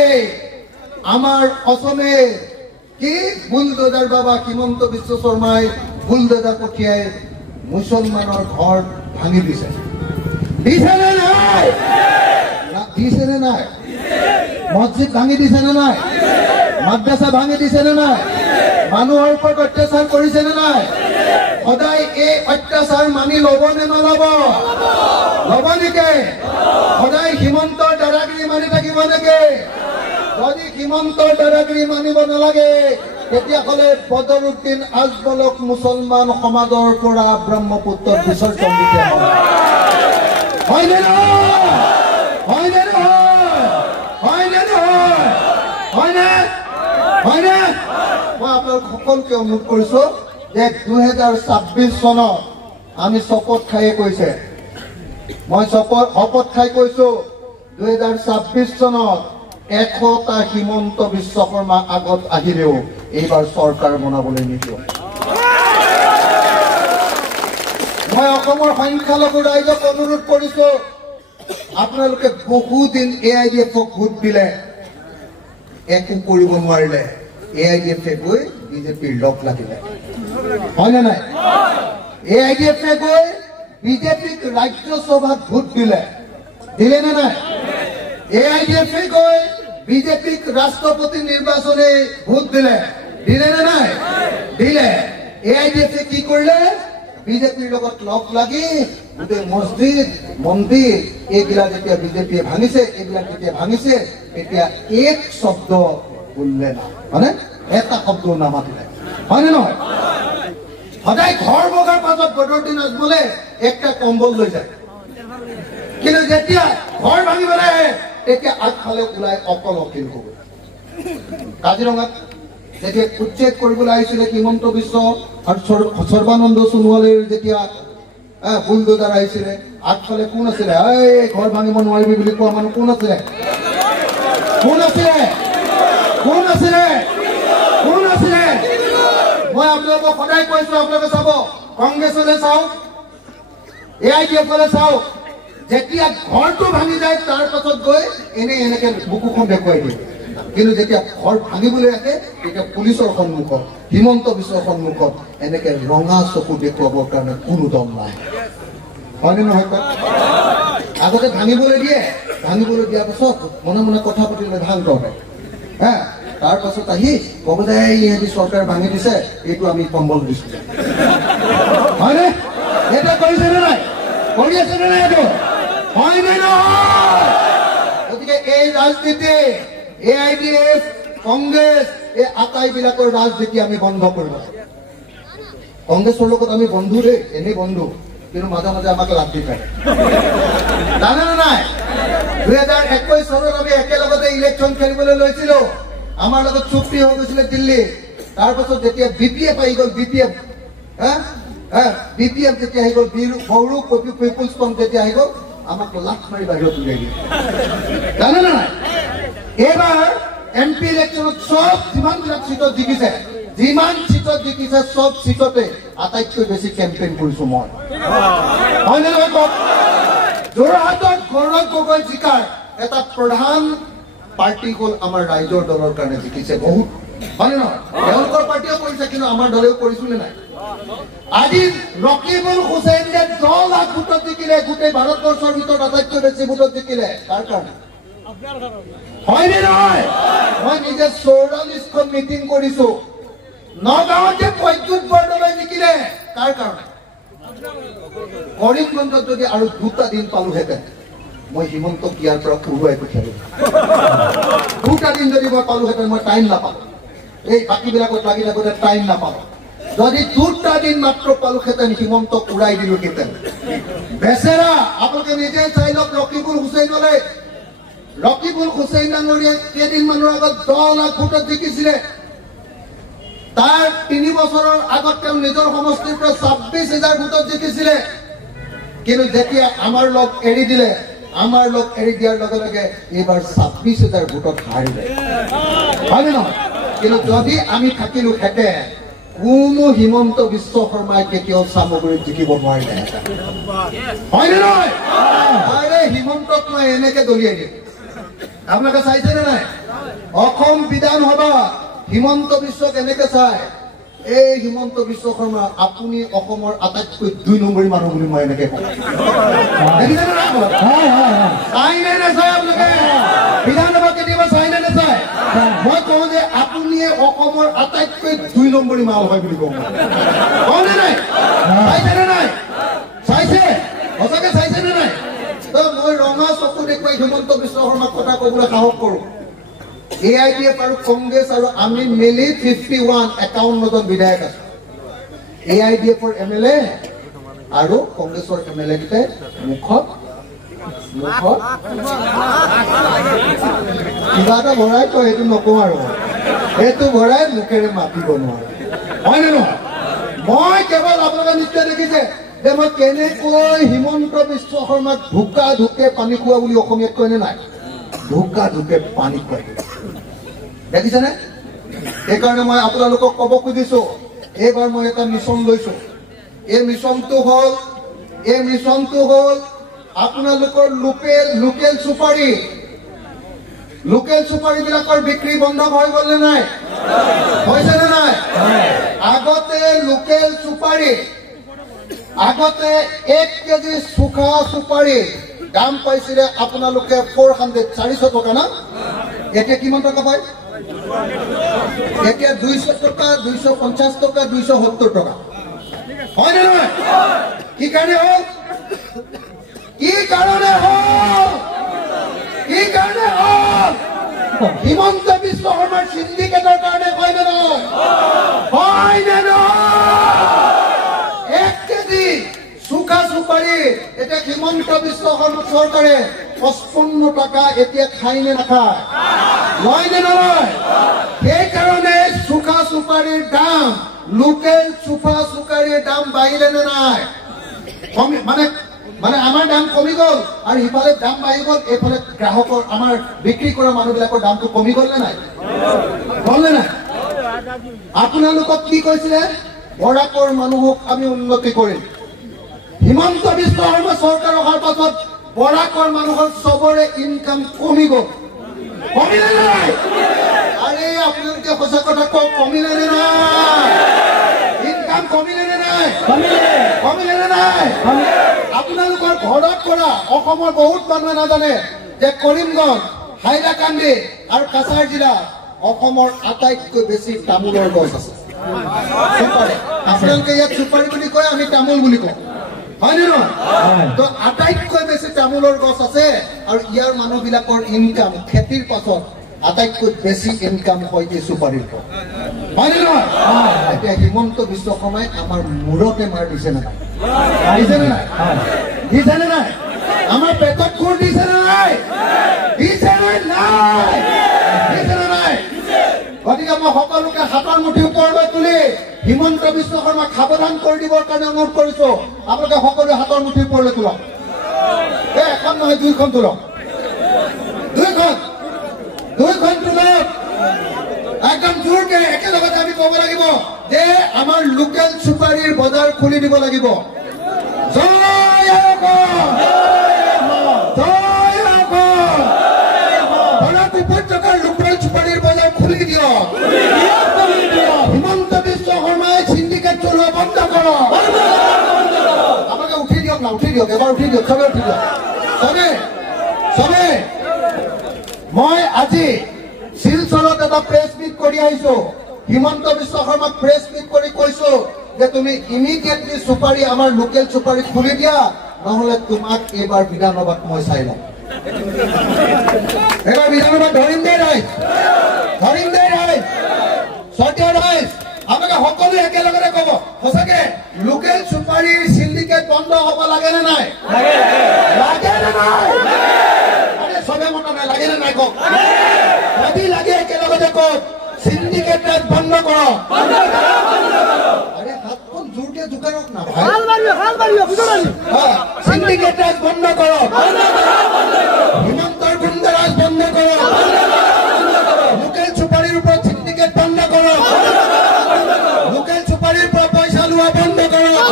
আমাৰ অসমে কি বুলডোজাৰ বাবা হিমন্ত বিশ্ব শৰ্মাই বুলডোজাৰ পঠিয়াই মুছলমানৰ ঘৰ ভাঙি দিছে। দিছে নে নাই? দিছে নে নাই? মছজিদ ভাঙি দিছে নে নাই? মাদ্ৰাছা ভাঙি দিছে নে নাই? মানুহৰ ওপৰত অত্যাচাৰ কৰিছে নে নাই সদায় এই অত্যাচাৰ মানি ল'ব নে নল'ব ল'ব নেকি সদায় হিমন্তৰ দাদাগিৰি মানি থাকিব নেকি যদি হিমন্তৰ দাদাগিৰি মানিব নালাগে তেতিয়াহ'লে বদৰুদ্দিন আজমলক মুছলমান সমাজৰ পৰা ব্ৰহ্মপুত্ৰৰ বিসৰ্জন দিব হয়নে নহয় হয়নে নহয় হয়নে নহয় হয়নে হয়নে মই আপোনালোক সকলোকে অনুৰোধ কৰিছো যে 2026 চনত আমি শপত খায়ে কৈছে মই শপত খাই কৈছো 2026 চনত 100টা হিমন্ত বিশ্ব শৰ্মা আগত আহিলেও এইবাৰ চৰকাৰ বনাবলৈ নিদিওঁ মই অসমৰ সংখ্যালঘু ৰাইজক অনুৰোধ কৰিছো আপোনালোকে বহুদিন AIDF-ক ভোট দিলে একো কৰিব নোৱাৰিলে AIDF-এ গৈ বিজেপিৰ লগ লাগিলে হয়নে নাই AIDF-এ গৈ বিজেপিক ৰাজ্যসভাত ভোট দিলে দিলে নে নাই AIDF-এ গৈ বিজেপিক ৰাষ্ট্ৰপতি নিৰ্বাচনে ভোট দিলে দিলে নে নাই দিলে AIDF-এ কি কৰিলে বিজেপিৰ লগত লগ লাগি গোটেই মছজিদ মন্দিৰ এইবিলাক যেতিয়া বিজেপিয়ে ভাঙিছে এইবিলাক যেতিয়া ভাঙিছে এতিয়া এক শব্দ বললে না মানে এটা শব্দ নামাতিলে হয়নে নহয় সদায় ঘৰ বগাৰ পাছত বদৰুদ্দিন আজমলে একটা কম্বল লৈ যায় কিন্তু যেতিয়া ঘৰ ভাঙিবলৈ আহে তেতিয়া আগফালে ওলাই অকল অকিল হ'ব কাজিৰঙাত যেতিয়া উচ্ছেদ কৰিবলৈ আহিছিলে হিমন্ত বিশ্ব আৰু সৰ্বানন্দ সোণোৱালৰ যেতিয়া বুলডোজাৰ আহিছিলে আগফালে কোন আছিলে এই ঘৰ ভাঙিব নোৱাৰিবি বুলি কোৱা মানুহ কোন আছিলে কোন আছিলে কোন আছিলে কোন আছিলে মই আপোনালোকক সদায় কৈছো আপোনালোকে চাব কংগ্ৰেছলৈ চাওক AIDF-লৈ চাওক যেতিয়া ঘৰটো ভাঙি যায় তাৰ পাছত গৈ এনেকে বুকুখন দেখুৱাই দিয়ে কিন্তু যেতিয়া ঘৰ ভাঙিবলৈ আহে তেতিয়া পুলিচৰ সন্মুখত হিমন্ত বিশ্বৰ সন্মুখত এনেকে ৰঙা চকু দেখুৱাবৰ কাৰণে কোনো দম নাই হয়নে নহয় আগতে ভাঙিবলৈ দিয়াৰ পাছত মনে মনে কথা পাতিলে ভাল কৰে তাৰ পাছত আহি ক'ব যে ইহঁতি চৰকাৰ ভাঙি দিছে এইটো আমি কম্বল দিছো হয়নে এটা কৰিছে নে নাই কৰি আছে নে নাই এইটো হয়নে নহয় গতিকে এই ৰাজনীতি AIDF কংগ্ৰেছ এই আটাইবিলাকৰ ৰাজনীতি আমি বন্ধ কৰিব কংগ্ৰেছৰ লগত আমি বন্ধু দেই এনেই বন্ধু কিন্তু মাজে মাজে আমাক লাভ দি থাকে জানে নে নাই 2021 চনত আমি একেলগতে ইলেকশ্যন খেলিবলৈ লৈছিলো আমাৰ লগত চুক্তি হৈ গৈছিলে দিল্লী তাৰ পাছত যেতিয়া BPF আহি গ'ল BPF যেতিয়া আহি গ'ল বড়ো পিপুলছ ফ্ৰণ্ট যেতিয়া আহি গ'ল আমাক লাখ মাৰি বাহিৰত উলিয়াই দিয়ে জানে নে নাই এইবাৰ MP ইলেকশ্যনত সব যিমানবিলাক চিটত জিকিছে সব চিটতে আটাইতকৈ বেছি কেম্পেইন কৰিছো মই হয়নে নহয় কওক যোৰহাটত গৌৰৱ গগৈ জিকাৰ এটা প্ৰধান পাৰ্টি হ'ল আমাৰ ৰাইজৰ দলৰ কাৰণে জিকিছে বহুত হয়নে নহয় তেওঁলোকৰ পাৰ্টিও কৰিছে কিন্তু আমাৰ দলেও কৰিছিলে নাই আজি ৰকিবুল হুছেইন যে 10 লাখ ভোটত জিকিলে গোটেই ভাৰতবৰ্ষৰ ভিতৰত আটাইতকৈ বেছি ভোটত জিকিলে তাৰ কাৰণে হয়নে নহয় মই নিজে 44খন মিটিং কৰিছো নগাঁৱত যে প্ৰদ্যুৎ বৰদলৈ জিকিলে তাৰ কাৰণে কৰিমগঞ্জত যদি আৰু 2টা দিন পালোহেঁতেন মই হিমন্তক ইয়াৰ পৰা উৰুৱাই পঠিয়ালো 2টা দিন যদি মই পালোহেঁতেন মই টাইম নাপালো এই বাকীবিলাকত লাগি থাকোঁতে টাইম নাপালো যদি 2টা দিন মাত্ৰ পালোহেঁতেন হিমন্তক উৰাই দিলোহেঁতেন বেচেৰা আপোনালোকে নিজে চাই লওক ৰকিবুল হুছেইন ডাঙৰীয়াই কেইদিনমানৰ আগত 10 লাখ ভোটত জিকিছিলে তাৰ 3 বছৰৰ আগত তেওঁ নিজৰ সমষ্টিৰ পৰা 26,000 ভোটত জিকিছিলে কিন্তু যেতিয়া আমাৰ লগ এৰি দিলে আমাৰ লগ এৰি দিয়াৰ লগে লগে এইবাৰ 26,000 ভোটত হাৰিলে হয়নে নহয় কিন্তু যদি আমি থাকিলোহেঁতেন কোনো হিমন্ত বিশ্ব শৰ্মাই কেতিয়াও সামগ্ৰীত জিকিব নোৱাৰিলে হয়নে নহয় আৰে হিমন্তক মই এনেকে দলিয়াই দিম আপোনালোকে চাইছে নে নাই অসম বিধানসভা হিমন্ত বিশ্বক এনেকে চাই এই হিমন্ত বিশ্ব শৰ্মা আপুনি অসমৰ আটাইতকৈ 2 নম্বৰী মানুহ বুলি মই এনেকে কওঁ দেখিছে নে নাই চাই নে নাচাই আপোনালোকে বিধানসভা কেতিয়াবা চাই নে নাচাই মই কওঁ যে আপুনিয়ে অসমৰ আটাইতকৈ 2 নম্বৰী মাল হয় বুলি কওঁ কওঁনে নাই চাইছেনে নাই চাইছে সঁচাকে চাইছেনে নাই মই ৰঙা চকু দেখুৱাই হিমন্ত বিশ্ব শৰ্মাক কথা ক'বলৈ সাহস কৰোঁ AIDF আৰু কংগ্ৰেছ আৰু আমি মিলি 51 জন বিধায়ক আছে AIDFৰ MLA আৰু কংগ্ৰেছৰ MLA কেইটাই মুখত কিবা এটা ভৰাই তই সেইটো নকওঁ আৰু সেইটো ভৰাই মুখেৰে মাতিব নোৱাৰো হয় নে নহয় মই কেৱল আপোনালোকে নিশ্চয় দেখিছে যে মই কেনেকৈ হিমন্ত বিশ্ব শৰ্মাক ঢোকা ঢোকে পানী খোৱা বুলি অসমীয়াত কয়নে নাই ঢোকা ঢোকে পানী খুৱাই দেখিছেনে সেইকাৰণে মই আপোনালোকক ক'ব খুজিছো এইবাৰ মই এটা মিছন লৈছো এই মিছনটো হ'ল আপোনালোকৰ লোকেল সুপাৰী বিলাকৰ বিক্ৰী বন্ধ হৈ গ'ল নে নাই হৈছে নে নাই আগতে লোকেল সুপাৰী আগতে 1 কেজি সুখা সুপাৰী দাম পাইছিলে আপোনালোকে 400 টকা না এতিয়া কিমান টকা পায় এতিয়া 200 টকা 250 টকা 270 টকা হয় নে নহয় কি কাৰণে হ'ল হিমন্ত বিশ্ব শৰ্মাৰ সিন্ডিকেটৰ কাৰণে হয় নে নহয় 1 কেজি সুখা সুপাৰী এতিয়া হিমন্ত বিশ্ব শৰ্মা চৰকাৰে 55 টকা এতিয়া খাই নে নাখায় হয় নে নহয় সেইকাৰণে সুখা সুপাৰীৰ দাম লোকেল সুখা সুপাৰীৰ দাম বাঢ়িলে নে নাই মানে আমাৰ দাম কমি গ'ল আৰু ইফালে দাম বাঢ়ি গ'ল এইফালে গ্ৰাহকৰ আমাৰ বিক্ৰী কৰা মানুহবিলাকৰ দামটো কমি গ'ল নে নাই আপোনালোকক কি কৈছিলে বৰাকৰ মানুহক আমি উন্নতি কৰিম হিমন্ত বিশ্ব শৰ্মা চৰকাৰ অহাৰ পাছত বৰাকৰ মানুহৰ চবৰে ইনকাম কমি গ'ল কমিলে নে নাই আৰে আপোনালোকে সঁচা কথা কওক কমিলে নে নাই ইনকাম কমিলে নে নাই আপোনালোকৰ ঘৰত কৰা অসমৰ বহুত মানুহে নাজানে যে কৰিমগঞ্জ হাইলাকান্দি আৰু কাছাৰ জিলা অসমৰ আটাইতকৈ বেছি তামোলৰ গছ আছে আপোনালোকে ইয়াত সুপাৰী বুলি কয় আমি তামোল বুলি কওঁ হয় নে নহয় তো আটাইতকৈ বেছি তামোলৰ গছ আছে আৰু ইয়াৰ মানুহবিলাকৰ ইনকাম খেতিৰ পাছত আটাইতকৈ বেছি ইনকাম হয় এই সুপাৰীৰ পৰা হয় নে নহয় এতিয়া হিমন্ত বিশ্ব শৰ্মাই আমাৰ মূৰতে মাৰ দিছে নে নাই আমাৰ পেটত খুৰ দিছে নে নাই গতিকে মই সকলোকে হাতৰ মুঠি ওপৰলৈ তুলি হিমন্ত বিশ্ব শৰ্মাক সাৱধান কৰি দিবৰ কাৰণে অনুৰোধ কৰিছো আপোনালোকে সকলোৱে হাতৰ মুঠি ওপৰলৈ তোলক এখন নহয় 2খন তোলক 2খন তোলক একদম জোৰকে একেলগতে আমি ক'ব লাগিব যে আমাৰ লোকেল সুপাৰীৰ বজাৰ খুলি দিব লাগিব জয় বৰাক উপত্যকাৰ লোকেল সুপাৰীৰ বজাৰ খুলি দিয়ক হিমন্ত বিশ্ব শৰ্মাই সিন্ডিকেট চলোৱা বন্ধ কৰক আপোনালোকে উঠি দিয়ক এবাৰ উঠি দিয়ক চবে মই আজি শিলচৰত এটা প্ৰেছ মিট কৰি আহিছো হিমন্ত বিশ্ব শৰ্মাক প্ৰেছ মিট কৰি কৈছো যে তুমি ইমিডিয়েটলি সুপাৰী আমাৰ লোকেল সুপাৰী খুলি দিয়া নহলে তোমাক এইবাৰ বিধানসভাত মই চাই লম এবাৰ বিধানসভাত ধৰিম দে ৰাইজ সত্য ৰাইজ আপোনালোকে সকলোৱে একেলগে ক'ব সঁচাকে লোকেল সুপাৰীৰ সিন্ডিকেট বন্ধ হ'ব লাগে নে নাই চবে মতা নাই লাগে নে নাই কওক যদি লাগে একেলগতে কওক সিন্ডিকেট বন্ধ কৰক আৰে হাতখন জোৰকে জোকাৰক না সিন্ডিকেট বন্ধ কৰক হিমন্তৰ গুণ্ডাৰাজ বন্ধ কৰক লোকেল সুপাৰীৰ ওপৰত সিন্ডিকেট বন্ধ কৰক লোকেল সুপাৰীৰ পৰা পইচা লোৱা বন্ধ কৰক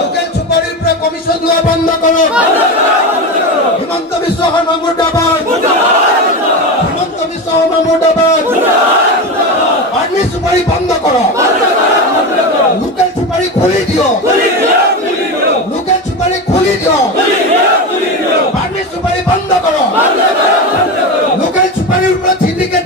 লোকেল সুপাৰীৰ পৰা কমিশ্যন লোৱা বন্ধ কৰক হিমন্ত বিশ্ব শৰ্মা মুৰ্দাবাদ হিমন্ত বিশ্ব শৰ্মা মুৰ্দাবাদ পানী সুপাৰী বন্ধ কৰক লোকেল সুপাৰী খুলি দিয়ক পানী সুপাৰী বন্ধ কৰক লোকেল সুপাৰীৰ ওপৰত সিন্ডিকেট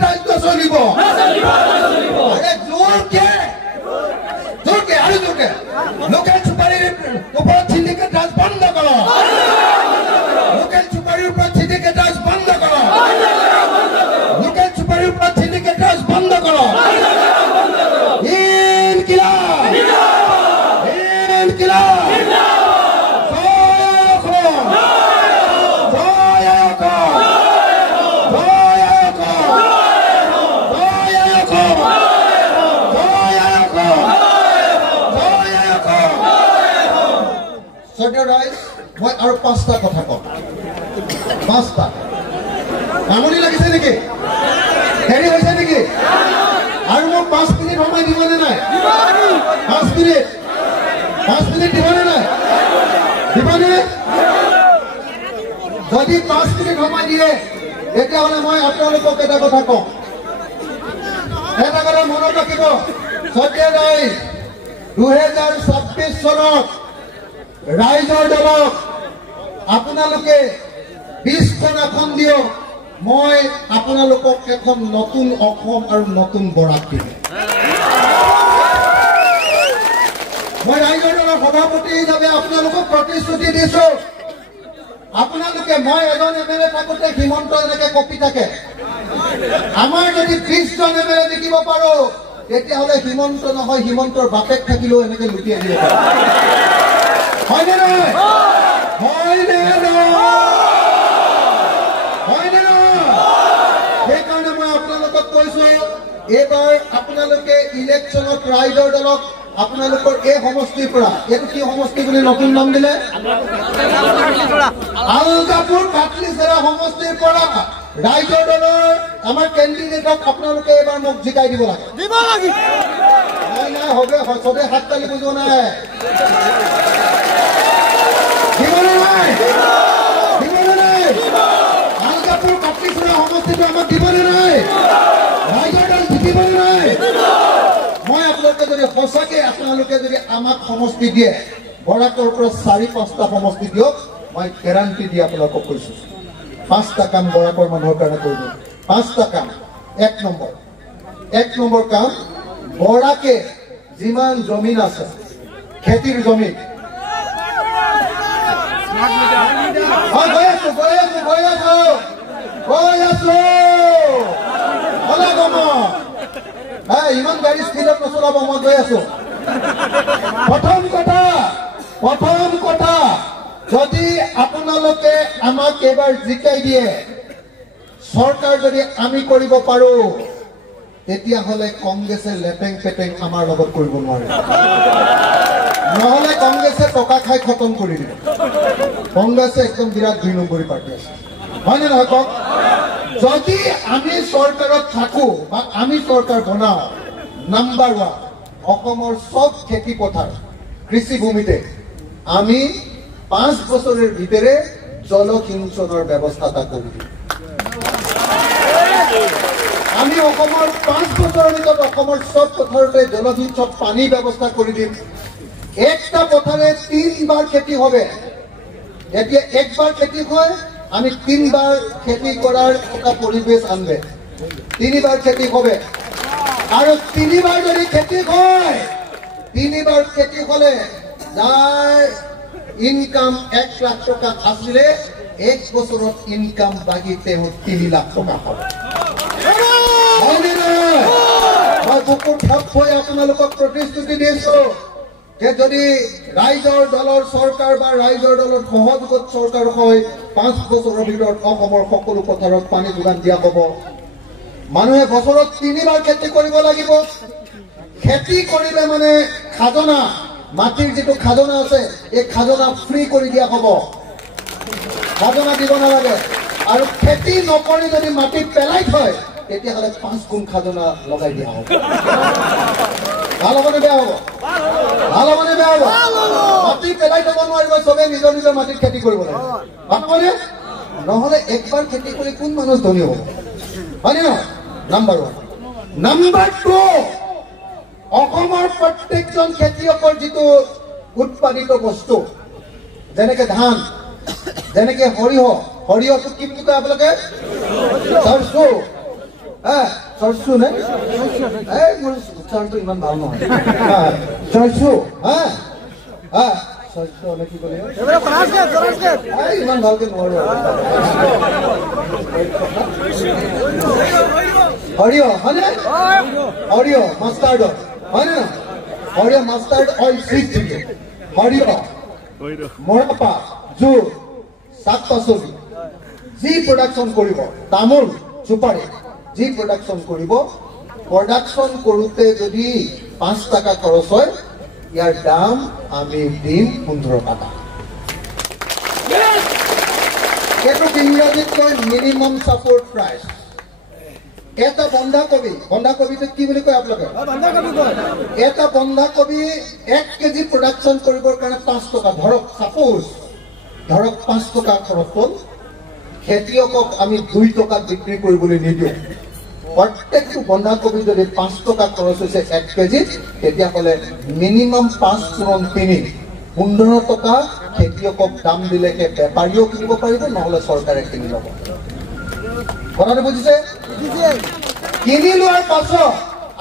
শ্ৰদ্ধেয় ৰাইজ, মই আৰু 5টা কথা কম। 5টা। আমনি লাগিছে নেকি? দেৰি হৈছে নেকি? আৰু মোক 5 মিনিট সময় দিবনে নাই? 5 মিনিট দিবনে নাই? দিবনে? যদি 5 মিনিট সময় দিয়ে তেতিয়াহ'লে মই আপোনালোকক এটা কথা কওঁ। এটা কথা মনত ৰাখিব, শ্ৰদ্ধেয় ৰাইজ, 2026 চনত ৰাইজৰ দলক আপোনালোকে 20খন আসন দিয়ক, মই আপোনালোকক এখন নতুন অসম আৰু নতুন বৰাক দিম। মই ৰাইজৰ দলৰ সভাপতি হিচাপে আপোনালোকক প্ৰতিশ্ৰুতি দিছো। আপোনালোকে, মই এজন MLA থাকোঁতে হিমন্ত এনেকে কপি থাকে। আমাৰ যদি 20জন MLA দেখিব পাৰো, তেতিয়াহ'লে হিমন্ত নহয়, হিমন্তৰ বাপেক থাকিলেও এনেকে লুটিয়াই দিব পাৰো। হয়নে নহয়? সেইকাৰণে মই আপোনালোকক কৈছো, এইবাৰ আপোনালোকে ইলেকশ্যনত ৰাইজৰ দলক আপোনালোকৰ এই সমষ্টিৰ পৰা, এইটো কি সমষ্টি বুলি নতুন নাম দিলে? আলগাপুৰ কাটলিচেৰা সমষ্টিৰ পৰা ৰাইজৰ দলৰ আমাৰ কেণ্ডিডেটক আপোনালোকে এইবাৰ মোক জিকাই দিব লাগে। নাই হবে, চবে হাত তালি বুজিব নাই। দিবনে নাই? আলগাপুৰ কাটলিচেৰা সমষ্টিটো আমাক দিবনে নাই? ৰাইজৰ দল জিকিবনে নাই? মই আপোনালোকে যদি সঁচাকে আপোনালোকে যদি আমাক সমষ্টি দিয়ে, বৰাকৰ পৰা 4-5টা সমষ্টি দিয়ক, মই গেৰাণ্টি দি আপোনালোকক কৈছো, 5টা কাম বৰাকৰ মানুহৰ কাৰণে কৰিব। 5টা কাম। 1 নম্বৰ কাম, বৰাকে যিমান জমিন আছে, খেতিৰ জমিন, ইমান গাড়ী স্পীডত নচলাব, মই গৈ আছো। প্ৰথম কথা, যদি আপোনালোকে আমাক এইবাৰ জিকাই দিয়ে, চৰকাৰ যদি আমি কৰিব পাৰো, তেতিয়াহ'লে কংগ্ৰেছে লেপেং পেটেং আমাৰ লগত কৰিব নোৱাৰে। নহ'লে কংগ্ৰেছে টকা খাই খতম কৰি দিব। কংগ্ৰেছে একদম বিৰাট 2 নম্বৰী পাৰ্টি আছে, হয়নে নহয় কওক? যদি আমি চৰকাৰত থাকো বা আমি চৰকাৰ বনাও, নাম্বাৰ 1, অসমৰ চব খেতি পথাৰ, কৃষিভূমিতে আমি 5 বছৰৰ ভিতৰে জলসিঞ্চনৰ ব্যৱস্থা এটা কৰি দিম। আমি অসমৰ 5 বছৰৰ ভিতৰত অসমৰ চব পথাৰতে জলসিঞ্চন পানী ব্যৱস্থা কৰি দিম। একটা পথাৰে 3 বাৰ খেতি হবে। এতিয়া 1 বাৰ খেতি হয়, আমি 3 বাৰ খেতি কৰাৰ এটা পৰিবেশ আনবে। 3 বাৰ খেতি হবে, আৰু 3 বাৰ যদি খেতি হয়, 3 বাৰ খেতি হলে যাৰ ইনকাম 1 লাখ টকা আছিলে, 1 বছৰত ইনকাম বাঢ়ি তেওঁ 3 লাখ টকা হবে। মই বুকুৰ ঠাপ হৈ আপোনালোকক প্ৰতিশ্ৰুতি দিছো যে যদি ৰাইজৰ দলৰ চৰকাৰ বা ৰাইজৰ দলৰ সহযোগত চৰকাৰ হয়, 5 বছৰৰ ভিতৰত অসমৰ সকলো পথাৰত পানী যোগান দিয়া হ'ব। মানুহে বছৰত 3 বাৰ খেতি কৰিব লাগিব। খেতি কৰিলে মানে খাজনা, মাটিৰ যিটো খাজনা আছে, এই খাজনা ফ্ৰী কৰি দিয়া হ'ব, খাজনা দিব নালাগে। আৰু খেতি নকৰি যদি মাটি পেলাই থয়, তেতিয়াহ'লে 5 গুণ খাজনা লগাই দিয়া হ'ব। ভাল হ'বনে বেয়া হ'ব? ভাল হ'বনে বেয়া হ'ব? মাটি পেলাই থব নোৱাৰিব, চবে নিজৰ নিজৰ মাটিত খেতি কৰিব লাগিব, ভাল হ'বনে? নহ'লে একবাৰ খেতি কৰি কোন মানুহ ধনী হ'ব, হয়নে নহয়? নাম্বাৰ 1। নাম্বাৰ 2, অসমৰ প্ৰত্যেকজন খেতিয়কৰ যিটো উৎপাদিত বস্তু, যেনেকে ধান, যেনেকে সৰিয়হটো কি বুলি কয় আপোনালোকে? চৰচু। চৰচু নে? মোৰ উচ্চাৰণটো ইমান ভাল নহয়। চৰচু, চৰচু নে কি ক'লে? ইমান ভালকে নোৱাৰো। সৰিয়হ হয়নে? সৰিয়হ মাষ্টাৰ্ড হয়নে? সৰিয়হ মাষ্টাৰ্ড অইল চিড, সৰিয়হ, মৰাপাট, জোৰ, শাক পাচলি যি প্ৰডাকশ্যন কৰিব, তামোল, চুপাৰী যি প্ৰডাকশ্যন কৰিব, প্ৰডাকশ্যন কৰোঁতে যদি 5 টকা খৰচ হয়, ইয়াৰ দাম আমি দিম 15 টকা। এইটোক ইংৰাজীত কয় মিনিমাম ছাপোৰ্ট প্ৰাইচ। এটা বন্ধাকবিটো কি বুলি কয় আপোনালোকে? এটা বন্ধাকবি 1 কেজি প্ৰডাকশ্যন কৰিবৰ কাৰণে 5 টকা, ধৰক 5 টকা খৰচ হ'ল। খেতিয়কক আমি 2 টকাত বিক্ৰী কৰিবলৈ নিদিওঁ। প্ৰত্যেকটো বন্ধাকবি যদি 5 টকা খৰচ হৈছে 1 কেজিত, তেতিয়াহ'লে মিনিমাম 5 পূৰণ 3 15 টকা খেতিয়কক দাম দিলেহে বেপাৰীও কিনিব পাৰিব, নহ'লে চৰকাৰে কিনি ল'ব। কথাটো বুজিছে? কিনি লোৱাৰ পাছত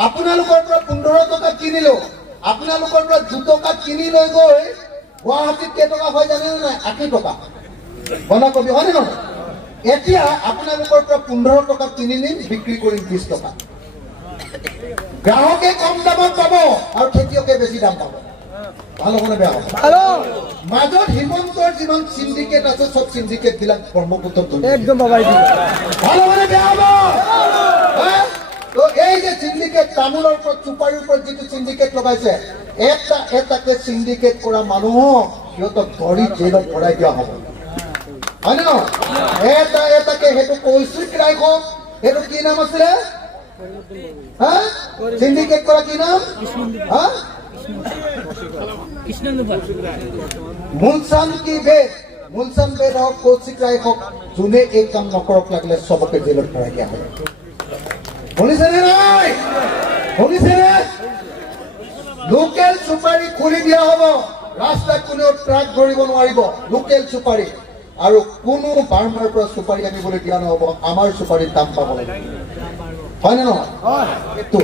আপোনালোকৰ পৰা 15 টকাত কিনিলো, আপোনালোকৰ পৰা 2 টকাত কিনি লৈ গৈ গুৱাহাটীত কেইটকা হয় জানেনে নাই? 80 টকা বন্ধাকবি, হয়নে নহয়? এতিয়া আপোনালোকৰ পৰা 15 টকাত কিনি নিম, বিক্ৰী কৰিম 20 টকা। গ্ৰাহকে কম দামত পাব আৰু খেতিয়কে বেছি দাম পাব। ভাল হ'ব নে বেয়া হ'ব? মাজত হিমন্তৰ যিমান চিণ্ডিকেট আছে চব চিণ্ডিকেট বিলাক ব্ৰহ্মপুত্ৰত একদম ভাল হ'ব নে বেয়া হ'ব? তো এই যে চিণ্ডিকেট, তামোলৰ ওপৰত চুপাৰীৰ ওপৰত যিটো চিণ্ডিকেট লগাইছে, এটাকে চিণ্ডিকেট কৰা মানুহক সিহঁতক ধৰি জেলত ভৰাই দিয়া হ'ব, হয়নে নহয়? এটাকে সেইটো কৌশিক ৰাইখক, সেইটো কি নাম আছিলে? চিণ্ডিকেট কৰা কি নাম? মুলচান বেদ হওক, কৌশিক ৰায় হওক, যোনে এই কাম নকৰক লাগিলে চবকে জেলত ভৰাই দিয়া হ'ব। শুনিছেনে নাই? শুনিছেনে? লোকেল চুপাৰী খুলি দিয়া হ'ব, ৰাস্তাত কোনেও ট্ৰাক ধৰিব নোৱাৰিব। লোকেল চুপাৰী, আৰু কোনো বাৰ্মাৰ পৰা চুপাৰী আনিবলৈ দিয়া নহ'ব। আমাৰ চুপাৰীৰ দাম পাব লাগিব, হয়নে নহয়? এইটো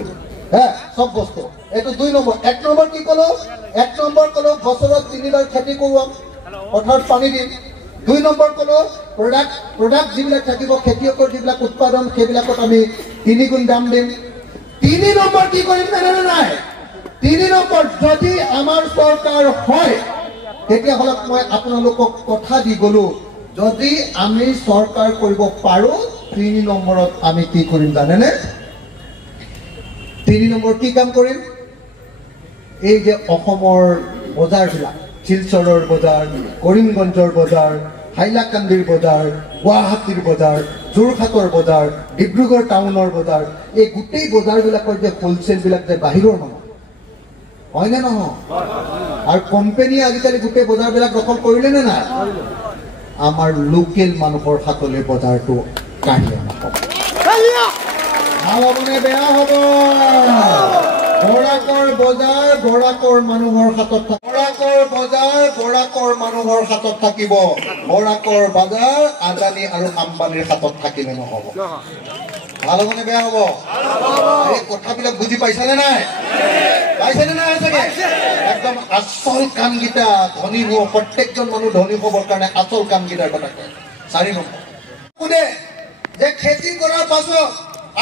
চব বস্তু। এইটো 2 নম্বৰ। 1 নম্বৰ কি ক'লো? 1 নম্বৰ ক'লো বছৰত 3 বাৰ খেতি কৰোৱাম, পথাৰত পানী দিম। 2 নম্বৰ ক'লো প্ৰডাক্ট যিবিলাক থাকিব, খেতিয়কৰ যিবিলাক উৎপাদন, সেইবিলাকত আমি 3 গুণ দাম দিম। 3 নম্বৰ কি কৰিম জানেনে নাই? 3 নম্বৰ, যদি আমাৰ চৰকাৰ হয় তেতিয়াহ'লে মই আপোনালোকক কথা দি গ'লো, যদি আমি চৰকাৰ কৰিব পাৰো 3 নম্বৰত আমি কি কৰিম জানেনে? 3 নম্বৰ কি কাম কৰিম? এই যে অসমৰ বজাৰবিলাক, শিলচৰৰ বজাৰ, কৰিমগঞ্জৰ বজাৰ, হাইলাকান্দিৰ বজাৰ, গুৱাহাটীৰ বজাৰ, যোৰহাটৰ বজাৰ, ডিব্ৰুগড় টাউনৰ বজাৰ, এই গোটেই বজাৰবিলাকৰ যে হোলচেলবিলাক যে বাহিৰৰ মানুহ, হয়নে নহয়? আৰু কোম্পানীয়ে আজিকালি গোটেই বজাৰবিলাক দখল কৰিলে নে নাই? আমাৰ লোকেল মানুহৰ হাতলৈ বজাৰটো কাঢ়ি অনা হ'ব। ভাল হ'বনে বেয়া হ'ব? বৰাকৰ বজাৰ বৰাকৰ মানুহৰ হাতত থাকিব। বৰাকৰ বজাৰ বৰাকৰ মানুহৰ হাতত থাকিব। বৰাকৰ বজাৰ আদানী আৰু আম্বানীৰ হাতত থাকিলে নহ'ব। ভাল হ'বনে বেয়া হ'ব? এই কথাবিলাক বুজি পাইছানে নাই? পাইছেনে নাই? চাগে একদম আচল কামকেইটা, ধনী হ'ব, প্ৰত্যেকজন মানুহ ধনী হ'বৰ কাৰণে আচল কামকেইটাৰ কথা কয়। 4 নম্বৰ কোনে যে খেতি কৰাৰ পাছত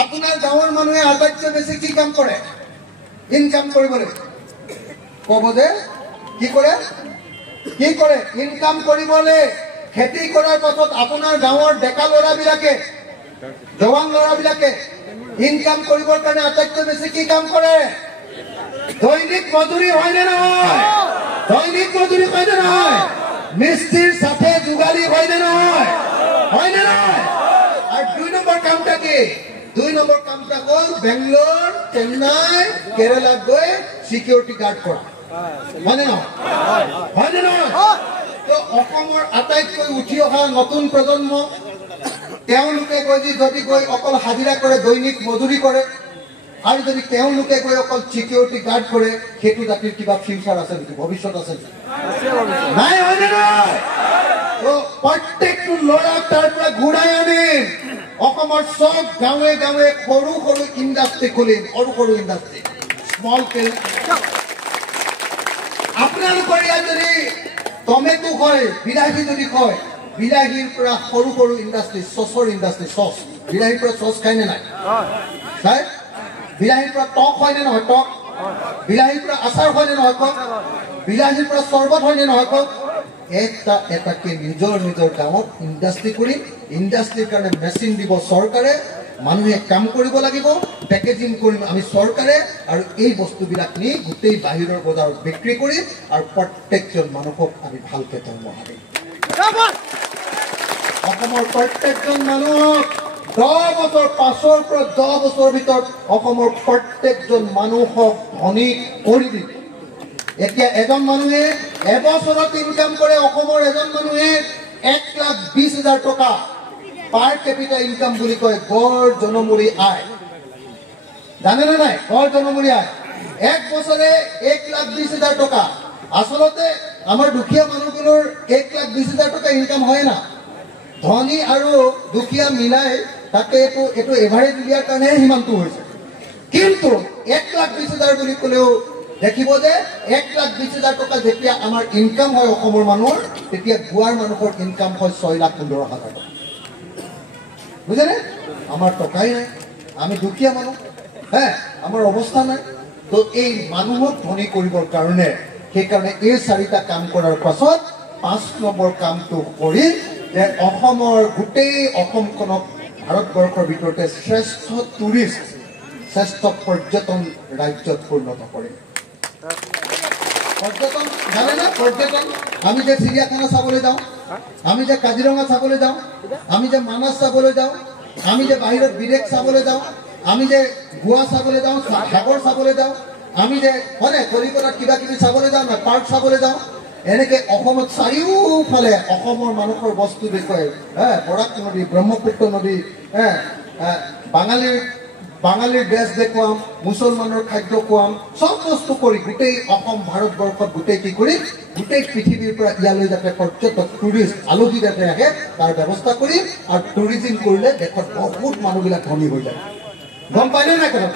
আপোনাৰ গাঁৱৰ মানুহে আটাইতকৈ বেছি কি কাম কৰে? ইনকাম কৰিবলৈ ক'ব যে কি কৰে? ইনকাম কৰিবলৈ। খেতি কৰাৰ পাছত আপোনাৰ গাঁৱৰ ডেকা ল'ৰাবিলাকে, জৱান ল'ৰাবিলাকে ইনকাম কৰিবৰ কাৰণে আটাইতকৈ বেছি কি কাম কৰে? দৈনিক মজুৰি, হয়নে নহয়? দৈনিক মজুৰি হয়নে নহয়? মিস্ত্ৰীৰ সাথে যোগালী হয়নে নহয়? হয়নে নহয়? আৰু 2 নম্বৰ কামটা কি? 2 নম্বৰ কামটা হ'ল বেংগলোৰ, চেন্নাই, কেৰেলাত গৈ চিকিউৰিটি গাৰ্ড কৰা, হয়নে নহয়? হয়নে নহয়? তো অসমৰ আটাইতকৈ উঠি অহা নতুন প্ৰজন্ম, তেওঁলোকে যদি গৈ অকল হাজিৰা কৰে, দৈনিক মজুৰি কৰে, আৰু যদি তেওঁলোকে গৈ অকল চিকিউৰিটি গাৰ্ড কৰে, সেইটো জাতিৰ কিবা ফিউচাৰ আছে নেকি? ভৱিষ্যত আছে নেকি? নাই, হয়নে নহয়? তো প্ৰত্যেকটো ল'ৰাক তাৰ পৰা ঘূৰাই আনিম। অসমৰ চব গাঁৱে গাঁৱে সৰু সৰু ইণ্ডাষ্ট্ৰি খুলিম, সৰু ইণ্ডাষ্ট্ৰি, স্মল স্কেল। আপোনালোকৰ ইয়াত যদি টমেটো হয়, বিলাহী যদি হয়, বিলাহীৰ পৰা সৰু ইণ্ডাষ্ট্ৰি, চচৰ ইণ্ডাষ্ট্ৰি, চচ, বিলাহীৰ পৰা চচ খায় নে নাই? খায়। বিলাহীৰ পৰা টক হয়নে নহয়? টক। বিলাহীৰ পৰা আচাৰ হয়নে নহয়? কওক। বিলাহীৰ পৰা চৰ্বত হয়নে নহয়? কওক। এটাকে নিজৰ গাঁৱত ইণ্ডাষ্ট্ৰি কৰিম। ইণ্ডাষ্ট্ৰিৰ কাৰণে মেচিন দিব চৰকাৰে, মানুহে কাম কৰিব লাগিব, পেকেজিং কৰিম আমি চৰকাৰে, আৰু এই বস্তুবিলাক নি গোটেই বাহিৰৰ বজাৰত বিক্ৰী কৰিম, আৰু প্ৰত্যেকজন মানুহক আমি ভালকে দৰমহা দিম। অসমৰ প্ৰত্যেকজন মানুহক 10 বছৰ 5ৰ পৰা 10 বছৰৰ ভিতৰত অসমৰ প্ৰত্যেকজন মানুহক ধনী কৰি দিব। এতিয়া এজন মানুহে এবছৰত ইনকাম কৰে, অসমৰ এজন মানুহে 1,20,000 টকা পাৰ কেপিটা ইনকাম বুলি কয় গড় জনমূৰি আয়। জানেনে নাই? গড় জনমূৰি আয় 1 বছৰে 1,20,000 টকা। আচলতে আমাৰ দুখীয়া মানুহবোৰৰ 1,20,000 টকা ইনকাম হয় না। ধনী আৰু দুখীয়া মিলাই তাকে এইটো এভাৰেজ দিয়াৰ কাৰণে সিমানটো হৈছে। কিন্তু 1,20,000 বুলি ক'লেও দেখিব যে 1,20,000 টকা যেতিয়া আমাৰ ইনকাম হয় অসমৰ মানুহৰ, তেতিয়া গোৱাৰ মানুহৰ ইনকাম হয় 6,15,000 টকা। বুঝেনে? আমাৰ টকাই নাই, আমি দুখীয়া মানুহ, আমাৰ অৱস্থা নাই। তো এই মানুহক ধনী কৰিবৰ কাৰণে সেইকাৰণে এই 4টা কাম কৰাৰ পাছত 5 নম্বৰ কামটো কৰি যে অসমৰ গোটেই অসমখনক ভাৰতবৰ্ষৰ ভিতৰতে শ্ৰেষ্ঠ টুৰিষ্ট, শ্ৰেষ্ঠ পৰ্যটন ৰাজ্যত পৰিণত কৰে। পৰ্যটন জানে না? পৰ্যটন আমি যে চিৰিয়াখানা চাবলৈ যাওঁ, আমি যে কাজিৰঙা চাবলৈ যাওঁ, আমি যে মানাস চাবলৈ যাওঁ, আমি যে বাহিৰত বিদেশ চাবলৈ যাওঁ, আমি যে গোৱা চাবলৈ যাওঁ, সাগৰ চাবলৈ যাওঁ, আমি যে কলিকতাত কিবা কিবি চাবলৈ যাওঁ না, পাৰ্ক চাবলৈ যাওঁ, এনেকে অসমত চাৰিওফালে অসমৰ মানুহৰ বস্তু দেখুৱাই বৰাক নদী, ব্ৰহ্মপুত্ৰ নদী, বাঙালীৰ ড্ৰেছ দেখুৱাম, মুছলমানৰ খাদ্য খুৱাম, চব বস্তু কৰি গোটেই অসম ভাৰতবৰ্ষত গোটেই কি কৰি গোটেই পৃথিৱীৰ পৰা ইয়ালৈ যাতে পৰ্যটক টুৰিষ্ট আলহী যাতে আহে তাৰ ব্যৱস্থা কৰি আৰু টুৰিজিম কৰিলে দেশত বহুত মানুহবিলাক ধনী হৈ যায়। গম পাইনে নাই কথা?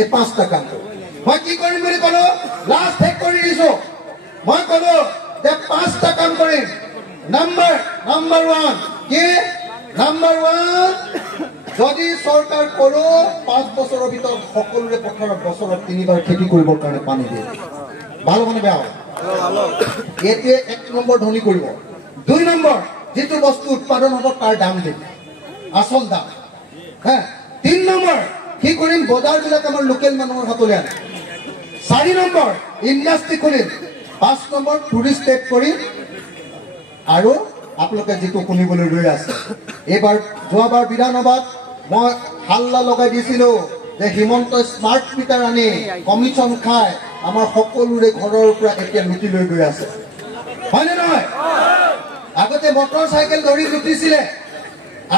এই 5টা কাম মই কি কৰিম বুলি ক'লো, লাষ্ট শেষ কৰি দিছো। মই ক'লো যে 5টা কাম কৰিম। নাম্বাৰ 1 কি? নাম্বাৰ 1 যদি চৰকাৰ কৰো 5 বছৰৰ ভিতৰত সকলোৰে পথাৰত বছৰত 3বাৰ খেতি কৰিবৰ কাৰণে পানী দিয়ে। ভাল মানে বেয়া হ'ব? এইটোৱে 1 নম্বৰ ধনী কৰিব। 2 নম্বৰ যিটো বস্তু উৎপাদন হ'ব তাৰ দাম দিব, আচল দাম। 3 নম্বৰ কি কৰিম, বজাৰবিলাক আমাৰ লোকেল মানুহৰ হাতলৈ আনে। 4 নম্বৰ ইণ্ডাষ্ট্ৰি খুলিম। 5 নম্বৰ টুৰিষ্ট টেক কৰিম। আৰু আপোনালোকে যিটো শুনিবলৈ ৰৈ আছে, এইবাৰ যোৱাবাৰ বিধানসভাত মই হাল্লা লগাই দিছিলো যে হিমন্ত স্মাৰ্ট মিটাৰ আনি কমিশ্যন খাই আমাৰ সকলোৰে ঘৰৰ পৰা এতিয়া লুটি লৈ গৈ আছে, হয়নে নহয়? আগতে মটৰ চাইকেল ধৰি লুটিছিলে,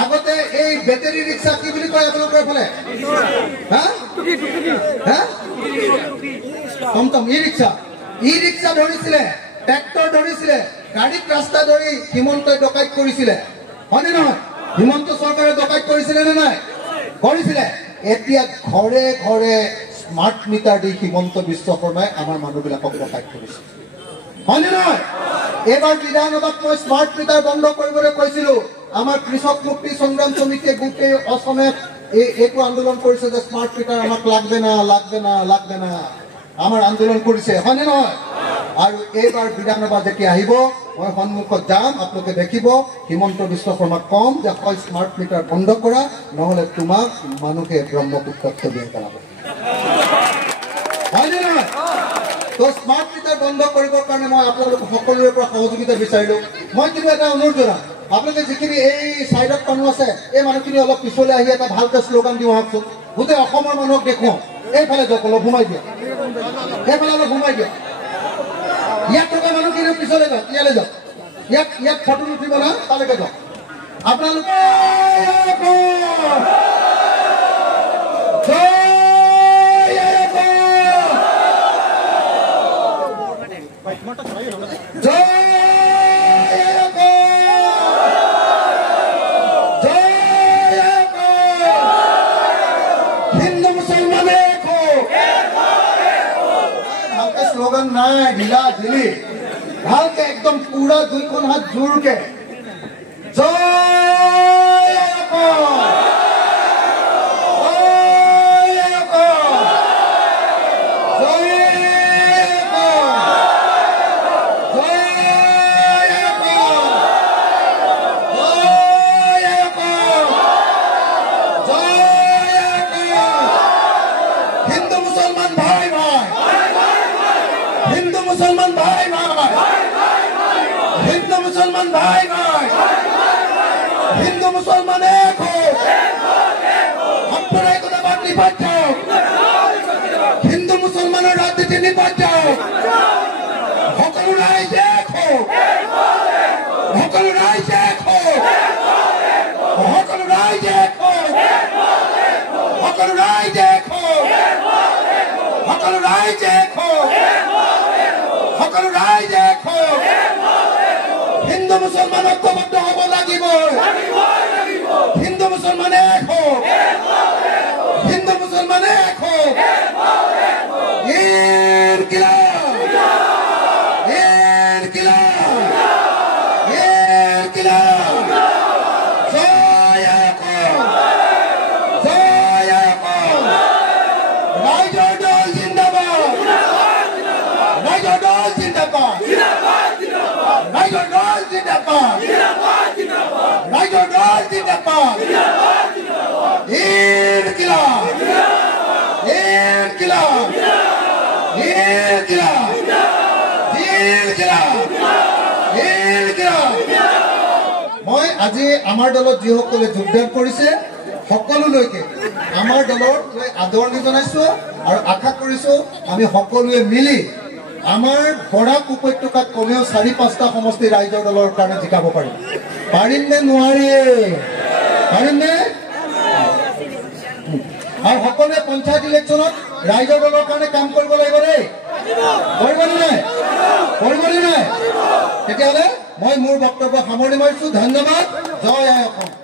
আগতে এই বেটাৰী ৰিক্সা কি বুলি কয় আপোনালোকৰ ফালে? টমটম, ই ৰিক্সা ধৰিছিলে, ট্ৰেক্টৰ ধৰিছিলে, গাড়ীত ৰাস্তা ধৰি হিমন্তই ডকাইত কৰিছিলে, হয়নে নহয়? হিমন্ত চৰকাৰে ডকাইত কৰিছিলে নে নাই? কৰিছিলে। এতিয়া ঘৰে ঘৰে স্মাৰ্ট মিটাৰ দি হিমন্ত বিশ্ব শৰ্মাই আমাৰ মানুহবিলাকক ডকাইত কৰিছে, হয়নে নহয়? এইবাৰ বিধানসভাত মই স্মাৰ্ট মিটাৰ বন্ধ কৰিবলৈ কৈছিলো। আমাৰ কৃষক মুক্তি সংগ্ৰাম সমিতিয়ে গোটেই অসমত এইটো আন্দোলন কৰিছে যে স্মাৰ্ট মিটাৰ আমাক লাগবে না, লাগবে না, লাগবে না, আমাৰ আন্দোলন কৰিছে, হয়নে নহয়? আৰু এইবাৰ বিধানসভা যেতিয়া আহিব মই সন্মুখত যাম, আপোনালোকে দেখিব হিমন্ত বিশ্ব শৰ্মাক কম যে হয় স্মাৰ্ট মিটাৰ বন্ধ কৰা, নহলে তোমাক মানুহে ব্ৰহ্মপুত্ৰত দিয়ে পেলাব, হয়নে নহয়? তো স্মাৰ্ট মিটাৰ বন্ধ কৰিবৰ কাৰণে মই আপোনালোক সকলোৰে পৰা সহযোগিতা বিচাৰিলো। মই কিন্তু এটা অনুৰোধ জনাম, আপোনালোকে যিখিনি এই চাইডত মানুহ আছে এই মানুহখিনি অলপ পিছলৈ আহি এটা ভালকে শ্লোগান দিওঁ আহকচোন, গোটেই অসমৰ মানুহক দেখুৱাওঁ। এইফালে যাওক, অলপ ঘুমাই দিয়া, এইফালে অলপ ঘুমাই দিয়া। ইয়াত থকা মানুহখিনি পিছলৈ যাওক, ইয়ালৈ যাওক, ইয়াত ফটো নুঠিব না, তালৈকে যাওক। আপোনালোকে শ্লোগান নাই, ঢিলা ঢিলি, ভালকে একদম পুৰা 2খন হাত জোৰকে জয় অসম, জয় অসম, জয় অসম, জয় অসম, জয় অসম, জয় অসম। হিন্দু মুছলমান ভাই ভাই, হিন্দু মুসলমান ভাই ভাই, হিন্দু মুসলমান ভাই ভাই, হিন্দু মুসলমান এক হোক, সাম্প্রদায়িকতাবাদ নিপাত যাওক, হিন্দু মুসলমানের রাজনীতি নিপাত যাওক, সকলো রাইজ এক হোক, সকলো রাইজ এক হোক, সকলো রাইজ এক হোক, সকলো রাইজ এক হোক, সকলো রাইজ এক হোক, সকলো রাইজ এক হোক। হিন্দু মুসলমান ঐক্যবদ্ধ হব লাগিব, হিন্দু মুসলমান এক হোক, হিন্দু মুসলমান এক হোক। ইনকিলাব, ইনকিলাব, ইনকিলাব। জয় অসম, জয় অসম। ৰাইজৰ দল জিন্দাবাদ, ৰাইজৰ দল জিন্দাবাদ, ৰাইজৰ দল জিন্দাবাদ, ৰাইজৰ দল জিন্দাবাদ। ইনকিলাব, ইনকিলাব, ইনকিলাব, ইনকিলাব, ইনকিলাব। মই আজি আমাৰ দলত যিসকলে যোগদান কৰিছে সকলোলৈকে আমাৰ দলৰ আদৰণি জনাইছো আৰু আশা কৰিছো আমি সকলোৱে মিলি আমাৰ বৰাক উপত্যকাত কমেও ৪-৫টা সমষ্টি ৰাইজৰ দলৰ কাৰণে জিকাব পাৰিম। পাৰিম নে নোৱাৰি? পাৰিম নে? আৰু সকলোৱে পঞ্চায়ত ইলেকশ্যনত ৰাইজৰ দলৰ কাৰণে কাম কৰিব লাগিব দেই। কৰিবনে নাই? কৰিবনে নাই? তেতিয়াহ'লে মই মোৰ বক্তব্য সামৰণি মাৰিছো। ধন্যবাদ। জয় আই অসম।